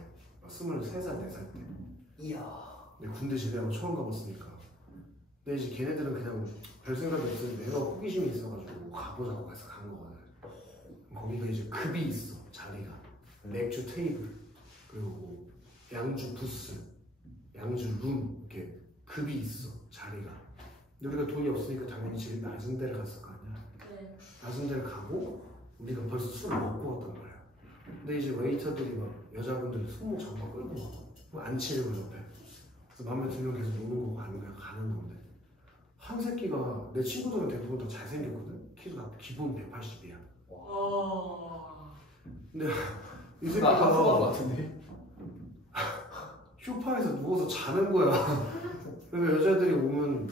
23살, 4살 때. 이야. 근데 군대 제대하고 처음 가봤으니까. 근데 이제 걔네들은 그냥 별 생각이 없었는데 내가 호기심이 있어가지고 가보자고 해서 간 거거든. 거기가 이제 급이 있어 자리가. 맥주 테이블 그리고 뭐 양주 부스, 양주 룸 이렇게 급이 있어 자리가. 근데 우리가 돈이 없으니까 당연히 제일 낮은 데를 갔을 거 아니야. 네. 낮은 데를 가고 우리가 벌써 술을 먹고 왔단 말이야. 근데 이제 웨이터들이 막 여자분들이 손목 잡고 끌고 와. 앉히려고 옆에. 그래서 마음에 들면 계속 노는 거고 가는 건데 한 새끼가 내 친구들은 대부분 다 잘생겼거든. 키가 기본 180이야. 근데 이 나 한번 새끼가 같은데. 쇼파에서 누워서 자는 거야. 그러니까 여자들이 오면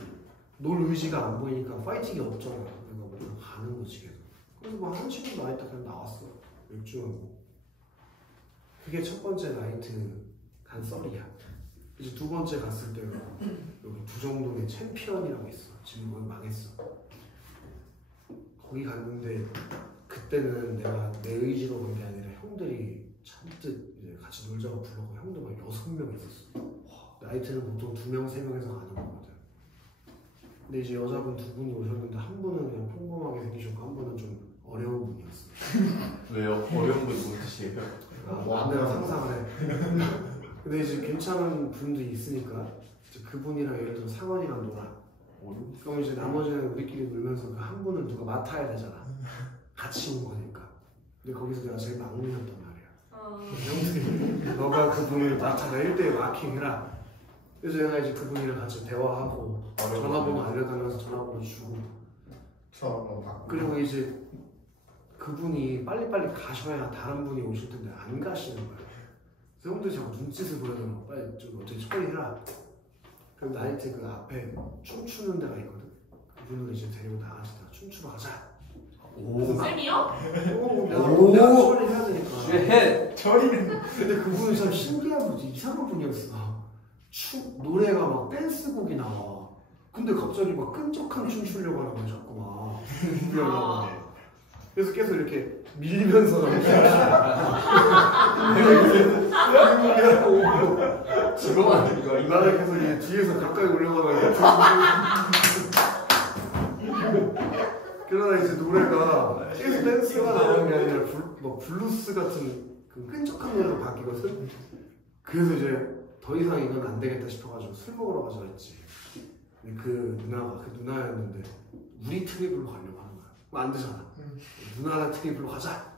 놀 의지가 안 보이니까 파이팅이 없잖아. 그러니까 뭐 가는 거지 계속. 그래서 뭐 한 친구 나이트 그냥 나왔어. 맥주하고. 그게 첫 번째 나이트 간 썰이야. 이제 두 번째 갔을 때가 여기 두정동에 챔피언이라고 있어. 지금 거기 망했어. 거기 갔는데 그때는 내가 내 의지로 간 게 아니라 형들이 잔뜩 이제 같이 놀자고 불러고 형들 막 6명 있었어. 나이트는 보통 2명, 3명에서 가는 거거든. 근데 이제 여자분 2분이 오셨는데 한 분은 그냥 평범하게 생기셨고 한 분은 좀 어려운 분이었어. 왜요? 어려운 분 무슨 뜻이에요? 내가 상상을 해. 근데 이제 괜찮은 분도 있으니까 이제 그분이랑 예를 들어 상원이랑 놀아. 그럼 이제 나머지는 우리끼리 놀면서 그 한 분은 누가 맡아야 되잖아. 같이 온 거니까. 근데 거기서 내가 제일 막내였단 말이야. 형들이 너가 그분을 나타나 1대1 마킹해라. 그래서 내가 이제 그분이랑 같이 대화하고 전화번호 알려달라서 전화번호 주고 그리고 이제 그분이 빨리빨리 가셔야 다른 분이 오실 텐데 안 가시는 거예요. 그래서 형들이 자꾸 눈짓을 보여더라고. 빨리 좀 어떻게 빨리 해라. 그럼 나이트 그 앞에 춤추는 데가 있거든. 그분을 이제 데리고 나가시다가 춤추러 가자. 쌤이요? 내가 처리를 해야 되니까. 해. 근데 그분이 참 신기한 분이 이상한 분이었어. 노래가 막 댄스곡이 나와. 근데 갑자기 막 끈적한 춤 추려고 하는 거야 자꾸 막. 그래서 계속 이렇게 밀리면서 지금 이거 나를 계속 이제 뒤에서 가까이 올려가다가 그러다 이제 노래가 계속 댄스가 나오는 게 아니라 뭐 블루스 같은 그 끈적한 노래로 바뀌거든. 그래서 이제 더 이상 이건 안 되겠다 싶어가지고 술 먹으러 가자 했지. 근데 그 누나였는데 우리 테이블로 가려고 하는 거야. 그거 안 되잖아. 누나네 테이블로 가자.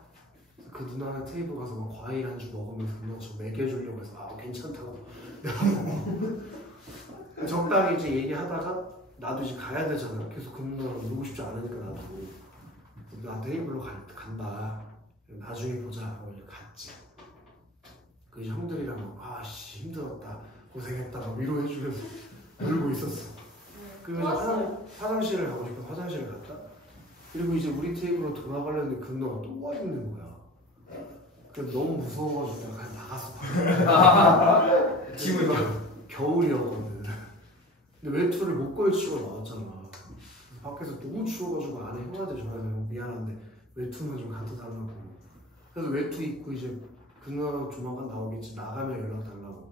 그 누나네 테이블 가서 막 과일 안주 먹으면서 누나 저 먹여주려고 해서 아 괜찮다고. 적당히 이제 얘기하다가 나도 이제 가야 되잖아. 계속 그 누나랑 놀고 싶지 않으니까 나도 나 테이블로 간다. 나중에 보자 하고 이제 갔지. 그 형들이랑 아씨 힘들었다 고생했다 위로해주면서 울고 있었어. 그리고 이제 화장실을 가고 싶어서 화장실을 갔다. 그리고 이제 우리 테이블로 돌아가려는데 그 누나가 또 와 있는 거야. 그래서 너무 무서워가지고 그냥 나갔어. 지금 겨울이었거든. 근데 외투를 못 걸치고 나왔잖아. 밖에서 너무 추워가지고 안에 형한테 전화해서 미안한데 외투만 좀 갖다 달라고. 그래서 외투 입고 이제 그 누나가 조만간 나오겠지. 나가면 연락 달라고.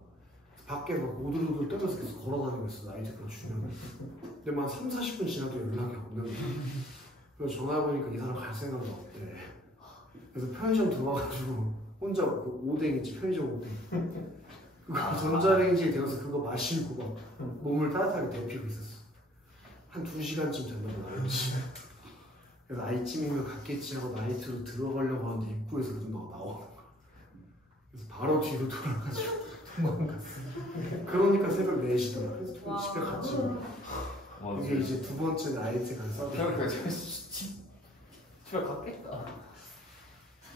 밖에 막 오들오들 떠들어서 계속 걸어다니고 있어. 나이트가 주면. 근데 막 3, 40분 지나도 연락이 없는 거야. 그래서 전화해보니까 이 사람 갈 생각은 없대. 그래서 편의점 들어와가지고 혼자 그 오뎅 있지, 편의점 오뎅. 그거 전자레인지에 데워서 그거 마시고 막 몸을 따뜻하게 데피고 있었어. 한 2시간쯤 된다고 나였지. 그래서 아이쯤이면 갔겠지 하고 나이트로 들어가려고 하는데 입구에서 누나가 나오는 거야. 그래서 바로 뒤로 돌아가지고 도망갔어. 그러니까 새벽 4시더라. 그래서 집에 갔지. 이게 이제 두 번째 나이트 간 싸움. 그러니까 집에 갔겠다.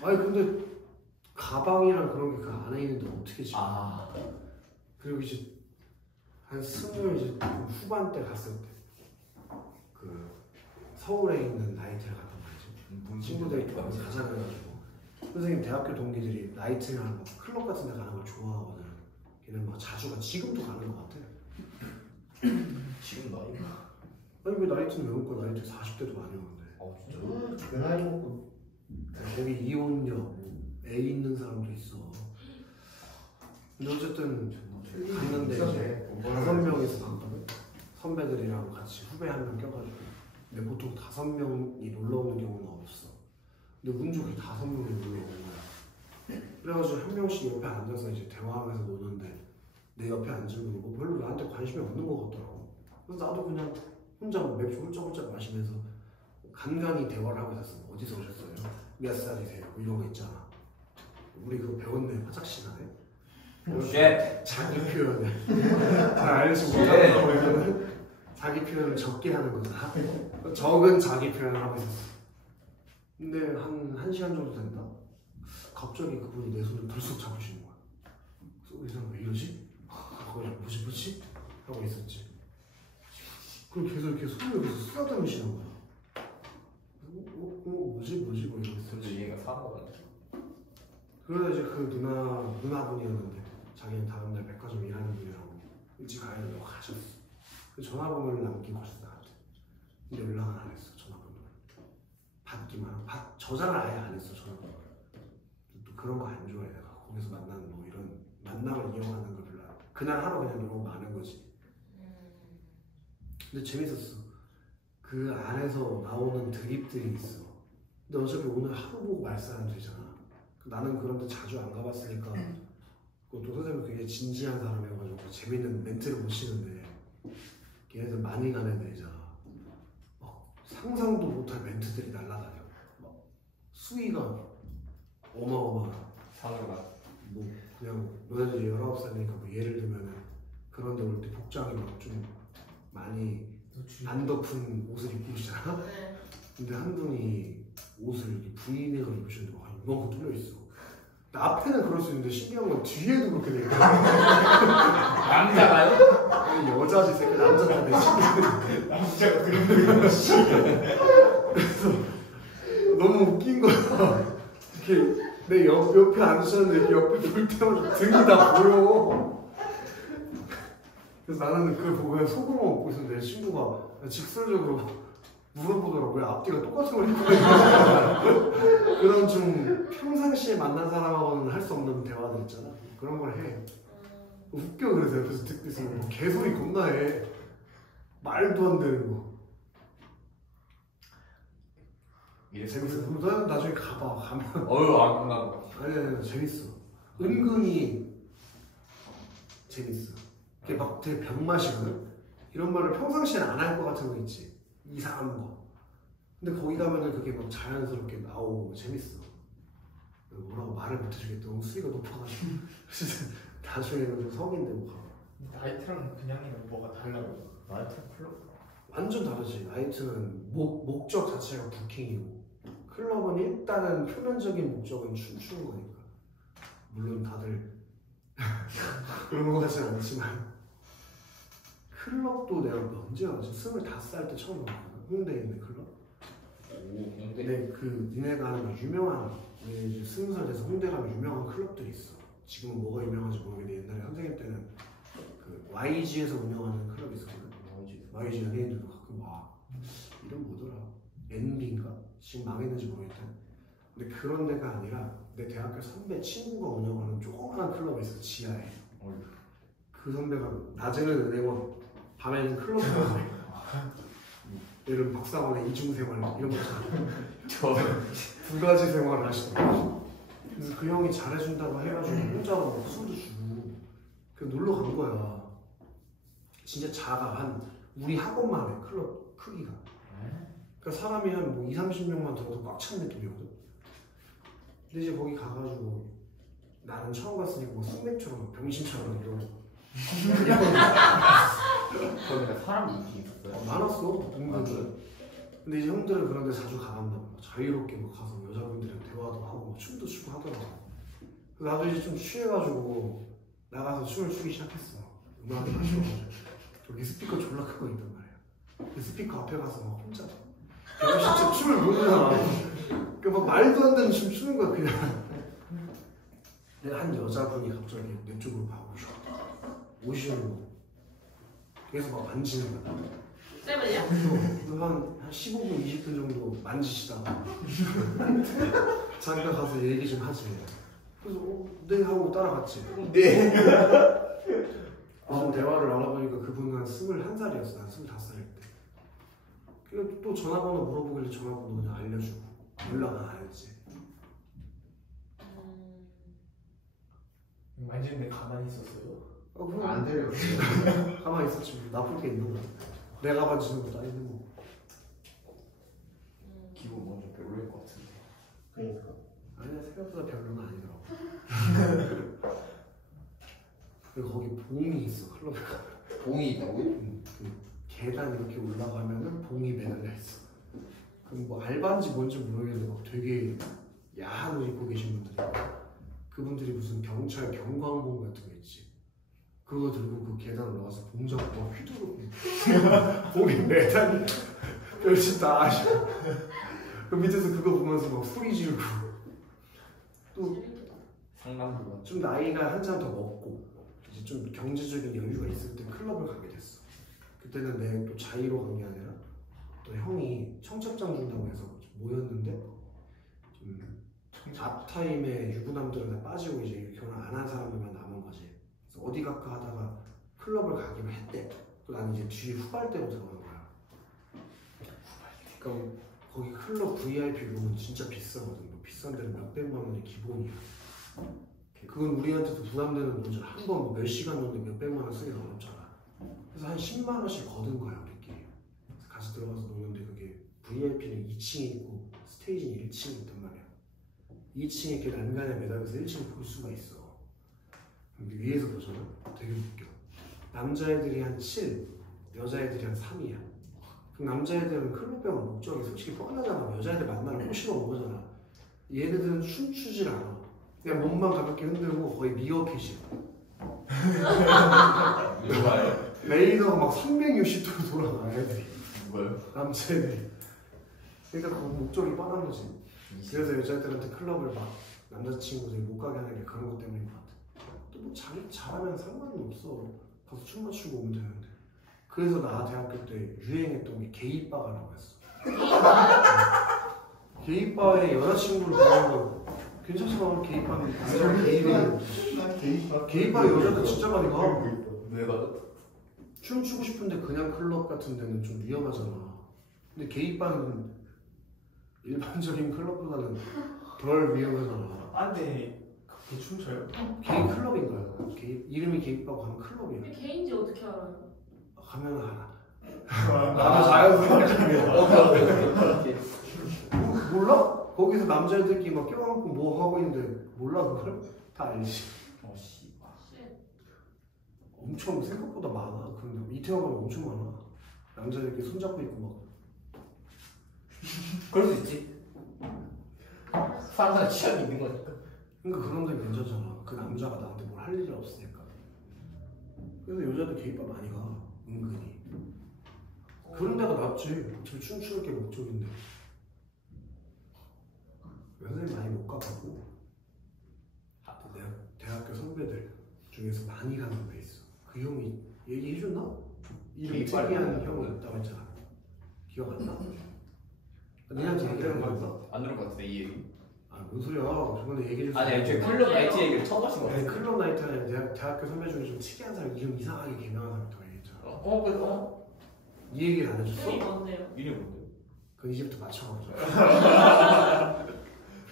아니 근데 가방이랑 그런 게 그 안에 있는데 어떻게 집에 그리고 이제 한 20 이제 후반때 갔을 때 그 서울에 있는 나이트를 갔단 말이지. 친구들이 가자 그래가지고 선생님 대학교 동기들이 나이트랑 뭐 클럽 같은 데 가는 걸 좋아하거든. 걔는 막 자주 가. 지금도 가는 것 같아. 지금 나이가? 아니 왜 나이트는 왜 먹고 나이트 40대도 많이 오는데. 진짜? 그 나이 먹고 거기 이혼녀 애 있는 사람도 있어. 근데 어쨌든 갔는데 이제 5명이서 갔거든. 선배들이랑 같이 후배 한 명 껴가지고. 근데 보통 5명이 놀러 오는 경우는 없어. 근데 운 좋게 5명이 놀러 오는 거야. 그래가지고 한 명씩 옆에 앉아서 이제 대화하면서 노는데 내 옆에 앉은 분이 뭐 별로 나한테 관심이 없는 것 같더라고. 그래서 나도 그냥 혼자 맥주 훌쩍훌쩍 마시면서 간간히 대화를 하고 있었어. 어디서 오셨어요? 몇 살이세요? 뭐 이런 거 있잖아. 우리 그거 배웠네 화작 시간에. 자기 표현을 잘 알지 못하는 자기 표현을 적게 하는 거잖아. 적은 자기 표현을 하고 있었어. 근데 한 1시간 정도 된다. 갑자기 그분이 내 손을 불쑥 잡으시는 거야. 그래서 이 사람 왜 이러지? 하고 뭐지? 하고 있었지. 그리고 계속 이렇게 손을 계속 쓰다듬으시는 거야. 뭐지? 뭐 이러고 있었지. 얘가 사과가 그러다 이제 그 누나분이었는데 자기는 다음날 백화점 일하는 분이라고 일찍 가야 된다고 가셨어. 그 전화번호를 남기고 갔어 나한테. 근데 연락은 안 했어. 전화번호를 받기만 하고 저장을 아예 안 했어. 전화번호를. 또 그런 거 안 좋아해. 내가 거기서 만나는 뭐 이런 만남을 이용하는 거 별로 안. 그날 하루 그냥 이러고 마는 거지. 근데 재밌었어. 그 안에서 나오는 드립들이 있어. 근데 어차피 오늘 하루 보고 말싸면 되잖아. 나는 그런데 자주 안 가봤으니까 그것도 선생님이 굉장히 진지한 사람이어가지고 재밌는 멘트를 못 치는데 걔네들 많이 가는 애잖아. 막 상상도 못할 멘트들이 날라다녀. 막 수위가 어마어마한 산으로 가. 뭐 그냥 너네들이 19살이니까 뭐 예를 들면은 그런데 올 때 복장이 막 좀 많이 안 덮은 옷을 입고 오시잖아. 네. 근데 한 분이 옷을 이렇게 V넥을 입으셨는데 와 이만큼 뚫려 있어. 근데 앞에는 그럴 수 있는데 신기한 건 뒤에도 그렇게 돼 있어. 남자가요? 아니, 여자지 새끼 남자가 되지. 남자가 그런 거 그래서 너무 웃긴 거야. 이렇게 내 옆에 앉으셨는데 이렇게 옆에 볼 때마다 등이 다 보여. 그래서 나는 그걸 보고 그냥 속으로만 웃고 있었는데 내 친구가 직설적으로 물어보더라고. 왜 앞뒤가 똑같은 걸 입고 있냐. 그런 좀 평상시에 만난 사람하고는 할 수 없는 대화들 있잖아. 그런 걸 해. 웃겨. 그래서 옆에서 듣고 있으면 뭐 개소리 겁나 해. 말도 안 되는 거. 재밌어. 너 나중에 가면. 안 간다고. 아니 재밌어. 은근히 재밌어. 그게 막 되게 병맛이거든. 이런 말을 평상시엔 안 할 것 같은 거 있지. 이상한 거. 근데 거기 가면은 그게 막 자연스럽게 나오고 재밌어. 뭐라고 말을 못 해주겠다. 너무 수위가 높아가지고. 나중에는 성인 되고 가. 나이트랑 그냥이랑 뭐가 달라요? 나이트랑 클럽? 완전 다르지. 나이트는 목적 자체가 부킹이고 클럽은 일단은 표면적인 목적은 춤추는 거니까. 물론 다들 그런 거 같진 않지만 클럽도 내가 언제 가지? 25살 때 처음 가거든. 홍대에 있는 클럽. 오, 근데 근데 그 니네가 아는 유명한 이제 20살 돼서 홍대 가면 유명한 클럽들이 있어. 지금은 뭐가 유명한지 모르겠는데 옛날에 선생님 때는 그 YG에서 운영하는 클럽이 있었거든. YG 연예인들도 가끔 와. 이름 뭐더라? NB인가? 지금 망했는지 모르겠다. 근데 그런 데가 아니라 내 대학교 선배 친구가 운영하는 조그만한 클럽이 있어. 지하에. 그 선배가 낮에는 은행원, 밤에는 클럽 생활. 이런 박사원의 이중생활 이런 거 있잖아. 두 가지 생활을 하시더라고. 그래서 그 형이 잘해준다고 해가지고 혼자로 막 술도 주고 그 놀러 간 거야. 진짜 작아. 한 우리 학원만 해. 클럽 크기가. 그러니까 사람이 한 뭐 20-30명만 들어도 꽉 찬 느낌이거든. 근데 이제 거기 가가지고 나는 처음 갔으니까 뭐 숙맥처럼 병신처럼 이러고 거기가 사람이 있긴 있었어요. 많았어. 은근히. 근데 이제 형들은 그런 데 자주 가간다. 자유롭게 막 가서 여자분들이랑 대화도 하고 막 춤도 추고 하더라고. 그래서 나도 이제 좀 취해가지고 나가서 춤을 추기 시작했어. 음악을 마셔가지고 저기 스피커 졸라 큰 거 있단 말이야. 그 스피커 앞에 가서 막 혼자 내가 진짜 춤을 모르잖아. 그러니까 막 말도 안 되는 춤 추는 거야 그냥. 내가 한 여자분이 갑자기 내 쪽으로 가고 오시는 거. 그래서 막 만지는 거야. 쌤은요? 한 15분, 20분 정도 만지시다가 자기가 가서 얘기 좀 하지. 그래서 네 하고 따라갔지. 네. 무슨 대화를 나눠보니까 그분은 한 21살이었어. 난 25살일 때. 그리고 또 전화번호 물어보길래 전화번호 그냥 알려주고 연락은 안 했지. 만지는데 가만히 있었어요? 그럼 안 돼요. 가만히 있었지. 뭐 나쁠 게 있는 거야. 내가 만지는 것도 아닌데 뭐. 기분 먼저 별로일 것 같은데. 그러니까. 아니야, 생각보다 별로는 아니더라고. 그리고 거기 봉이 있어, 클럽에 가면. 봉이 있다고요? 그 계단 이렇게 올라가면은 봉이 매달려 있어. 그럼 뭐 알바인지 뭔지 모르겠는데 막 되게 야한 옷 입고 계신 분들이 그분들이 무슨 경찰 경광봉 같은 거 있지. 그거 들고 그 계단 올라가서 봉 잡고 막 휘두르고 봉이 매달려. 별짓 다 하시고 그 밑에서 그거 보면서 막 소리 지르고 또 상남부가 좀 나이가 한참 더 먹고 이제 좀 경제적인 여유가 있을 때 클럽을 가게 됐어. 그때는 내 또 자의로 간 게 아니라 또 형이 청첩장 준다고 해서 모였는데 좀 앞타임에 유부남들은 다 빠지고 이제 결혼 안 한 사람들만 남은 거지. 그래서 어디 갈까 하다가 클럽을 가기로 했대. 그래서 나는 이제 뒤에 후발대로 들어간 거야. 그러니까 거기 클럽 VIP 룸은 진짜 비싸거든. 뭐 비싼 데는 몇백만 원이 기본이야. 그건 우리한테도 부담되는 돈이잖아. 한 번 몇 시간 정도 몇백만 원 쓰기가 어렵잖아. 그래서 한 10만 원씩 거둔 거야 우리끼리. 그래서 같이 들어가서 노는데 그게 VIP는 2층에 있고 스테이지는 1층에 있단 말이야. 2층에 이렇게 난간에 매달려서 1층 볼 수가 있어. 근데 위에서 보잖아. 되게 웃겨. 남자애들이 한 7, 여자애들이 한 3이야. 그럼 남자애들은 클럽병원 목적이 솔직히 뻔하잖아. 여자애들 만나러 꼬시러 온 거잖아. 얘네들은 춤추질 않아. 그냥 몸만 가볍게 흔들고 거의 미어캣이야. 누가요? 레이더가 막 360도로 돌아가 애들이. 누가요? 남자애들이. 그러니까 그 목적이 뻔한 거지. 그래서 여자애들한테 클럽을 막 남자친구들이 못 가게 하는 게 그런 것 때문인 것 같아. 또 뭐 자기 잘하면 상관은 없어. 가서 춤 맞추고 오면 되는데. 그래서 나 대학교 때 유행했던 게 게이바가라고 했어. 게이바에 여자친구를 보면 괜찮잖아. 게이바는 남자 게이는 게이바에 여자들 진짜 많이 가. 왜 가요? 춤추고 싶은데 그냥 클럽 같은 데는 좀 위험하잖아. 근데 게이바는 일반적인 클럽보다는 덜 위험하잖아. 안돼 그게 춤춰요? 게이 클럽인 거야. 이름이 게이바고 가면 클럽이야. 근데 개인지 어떻게 알아요? 가면 알아. 나도 자연스럽게. 몰라? 거기서 남자애들끼리 막 껴안고 뭐 하고 있는데 몰라 그걸? 다 알지. 씨. 엄청 생각보다 많아. 그런데 이태원 가면 엄청 많아. 남자들끼리 손잡고 있고 막. 그럴 수 있지. 사람마다 취향이 있는 거니까. 그러니까 그런 데 괜찮잖아. 그 남자가 나한테 뭘 할 일이 없으니까. 그래서 여자들 게이바 많이 가. 은근히. 그런 데가 낫지. 어차피 춤추는 게 목적인데. 여자들 많이 못 가봤고. 대학교 선배들 중에서 많이 가는 데 있어. 그 형이 얘기해줬나? 이름 특이한 형이 있다고 했잖아. 기억 안 나? 니한테 얘기하는 거 있나? 안 들은 것 같은데 이 얘기. 아, 뭔 소리야. 저번에 얘기해줬어. 아니 애초에 클럽 나이트 얘기를 처음 하신 거 아니, 같아요. 클럽 나이트 아니라 대학교 선배 중에 좀 특이한 사람 이름 이상하게 개명한 사람 더 얘기했잖아. 이 얘기를 안 해줬어? 이름이 뭔데요? 이름이 뭔데? 그 이제부터 맞춰가지고.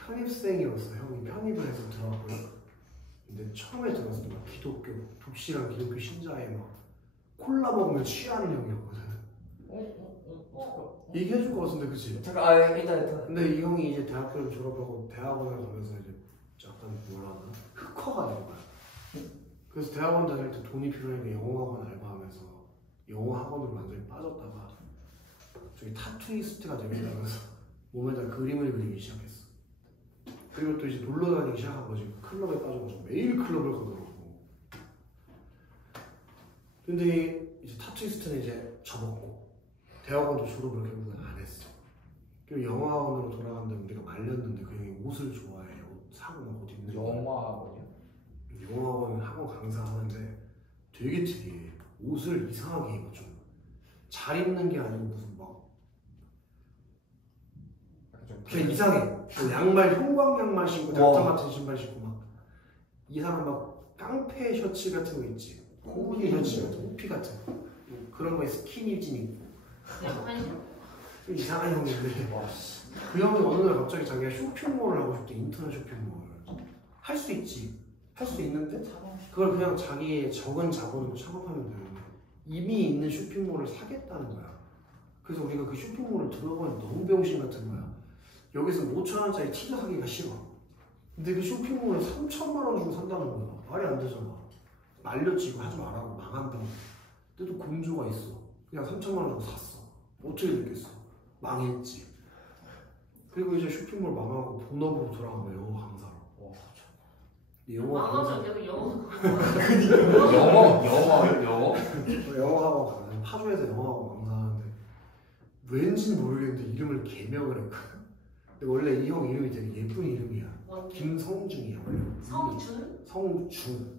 편입생이었어. 형이 편입을 해서 들어갔고요. 근데 처음에 들어갔을 때 막 기독교, 독실한 기독교 신자에 막 콜라 먹으면 취하는 형이었거든. 얘기해줄 것 같은데, 그치? 잠깐 일단 근데 이 형이 이제 대학교를 졸업하고 대학원을 가면서 이제 약간 뭐라 하나? 흑화가 된 거야. 그래서 대학원 다닐 때 돈이 필요하니까 영어학원 알바하면서 영어학원으로 완전히 빠졌다가 저기 타투이스트가 되겠다면서 몸에다 그림을 그리기 시작했어. 그리고 또 이제 놀러 다니기 시작한 거지. 클럽에 빠져가지고 매일 클럽을 가더라고. 근데 이제 타투이스트는 이제 접었고 대학원도 졸업을 결국은 안 했어. 그리고 영어학원으로 돌아갔는데 우리가 말렸는데 그 형이 옷을 좋아해. 옷 사고 막 옷 입는 거. 영화학원이요? 영어학원 학원 강사하는데 되게 특이해. 옷을 이상하게 입어 좀. 잘 입는 게 아니고 무슨 막 그냥 이상해. 양말 형광 양말 신고 닥터 같은 신발 신고 막 이상한 막 깡패 셔츠 같은 거 있지. 호피 셔츠 같은 호피 같은 그런 거에 스키니진 입고 좀 이상한 형인데 그 형이 어느 날 갑자기 자기가 쇼핑몰을 하고 싶대. 인터넷 쇼핑몰 할 수 있지. 할 수 있는데 그걸 그냥 자기의 적은 자본으로 창업하면 되는데 이미 있는 쇼핑몰을 사겠다는 거야. 그래서 우리가 그 쇼핑몰을 들어가면 너무 병신 같은 거야. 여기서 5,000원짜리 티셔츠 사기가 싫어. 근데 그 쇼핑몰을 3,000만 원 주고 산다는 거야. 말이 안 되잖아. 말렸지. 이거 하지 말라고. 망한다고. 근데 또 곤조가 있어. 그냥 3,000만 원 주고 샀어. 어떻게 됐겠어. 망했지. 그리고 이제 쇼핑몰 망하고 본업으로 돌아간 거야. 영어 강사로. 영어 강사. 망하면 계속 영어 영어학원 강사. 파주에서 영어학원 강사하는데 왠지는 모르겠는데 이름을 개명을 했거든. 근데 원래 이 형 이름이 되게 예쁜 이름이야. 뭔데? 김성중이야 원래. 성준? 성중.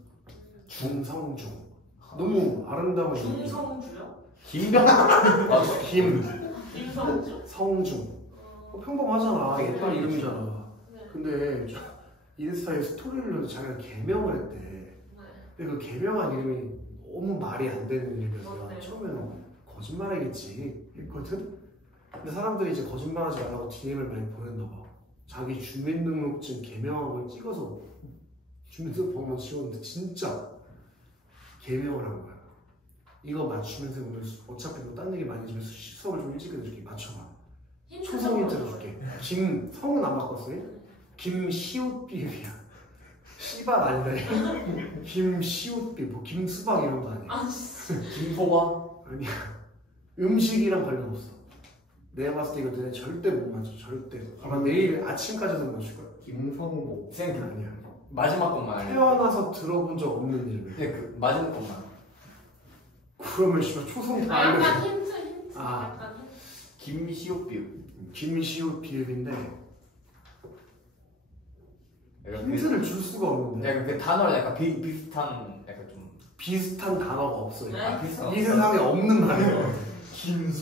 중성중. 너무 아름다운 이름이야. 중성주요? 김성중. 김성주? 평범하잖아. 예쁜 이름이잖아. 네. 근데 인스타에 스토리를 넣어서 자기가 개명을 했대. 네. 근데 그 개명한 이름이 너무 말이 안 되는 이름이어서 뭔데? 처음에는 거짓말이겠지 했거든? 근데 사람들이 이제 거짓말하지 말라고 DM을 많이 보냈나 봐. 자기 주민등록증 개명한 걸 찍어서 주민등록번호 찍었는데 진짜 개명을 한 거야. 이거 맞추면서 오늘 어차피 뭐 딴 얘기 많이 해주면 수업을 좀 일찍 해줄게. 맞춰봐. 초성 힌트 줄게. 김성은 안 바꿨어요? 김시웃비읍이야. 씨발 아니라 김시웃비읍, 뭐 김수박 이런 거 아니야. 아 진짜. 김소바? 아니야. 음식이랑 관련 없어. 내가 봤을 때 이거 너네 절대 못 맞춰. 절대. 아마 내일 아침까지도 못 맞출 거야. 김성모. 쌤 아니야. 마지막 것만 알려. 태어나서 들어본 적 없는 이름이야. 네, 그 마지막 것만. 그러면 씨발 초성 다 아, 알려. 약간 힌트. 아. 약간 힌트. 김시오비읍. 김시웃비읍인데 약간 힌트를 줄 수가 없는데 약간 그 단어랑 약간 비슷한 약간 좀. 비슷한 단어가 없어요. 네. 비슷한. 이 세상에 없는 말이에요.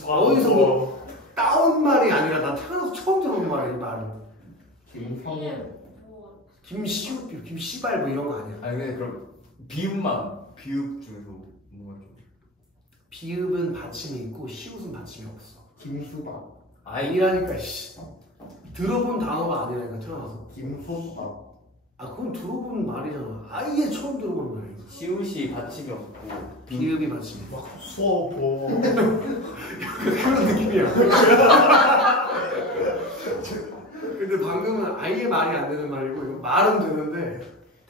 어디서 뭐 따온 말이 아니라 나 태어나서 처음 들어본 말이야 이 말은. 김성모. 이게 뭐 김시웃비읍, 김시발 뭐 이런 거 아니야. 아니 근데 그럼 비읍만 비읍 중에서 뭔가 좀. 비읍은 받침이 있고 시웃은 받침이 없어. 김수박. 아니라니까 씨. 들어본 단어가 아니라니까 태어나서. 김소박. 아 그건 들어본 말이잖아. 아예 처음 들어보는 말이지. 시옷이 받침이 없고 비읍이 받침이. 막 수어보. 그런 느낌이야. 근데 방금은 아예 말이 안 되는 말이고 이거 말은 되는데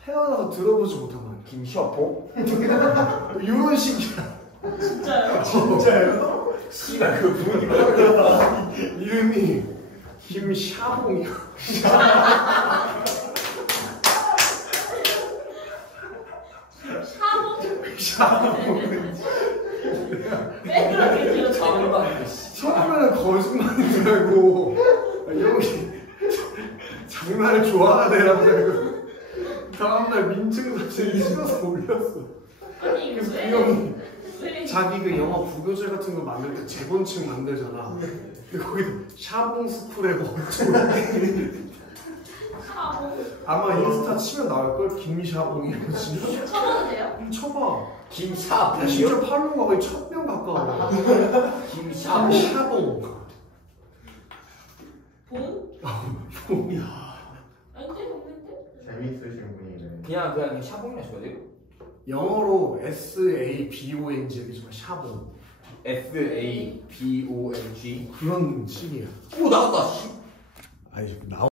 태어나서 들어보지 못한 말이야. 김시어포? 이런 식이야. 진짜요? 진짜요? 씨발 그 분이 이름이 김샤봉이야. 샤봉. 샤봉. 왜 그렇게 길어? 자본다는 씨. 처음에는 거짓말인 줄 알고 여기 장난을 좋아하네라고 생각하고 다음날 민증 사진을 찍어서 올렸어. 아니 그래서 그 왜? 형이 왜? 자기 그 영어 부교재 같은 거 만들 때 재본층 만들잖아. 근데 거기 샤봉 스쿨에 뭐 어쩌고 샤봉. 아마 인스타 치면 나올걸? 김샤봉이라고 치면? 쳐봐도 돼요? 쳐봐. 김샤봉. 야, 진짜 팔로우가 거의 1000명 가까워. 김샤봉. 샤봉. 봉? 봉이야. 아닌데 없는데? 재밌으신 분이네. 그냥 샤봉이라 하셔야 돼요? 영어로 SABONG 이렇게 샤봉. SABONG. 그런 식이야. 오 나왔다. 씨. 아니 나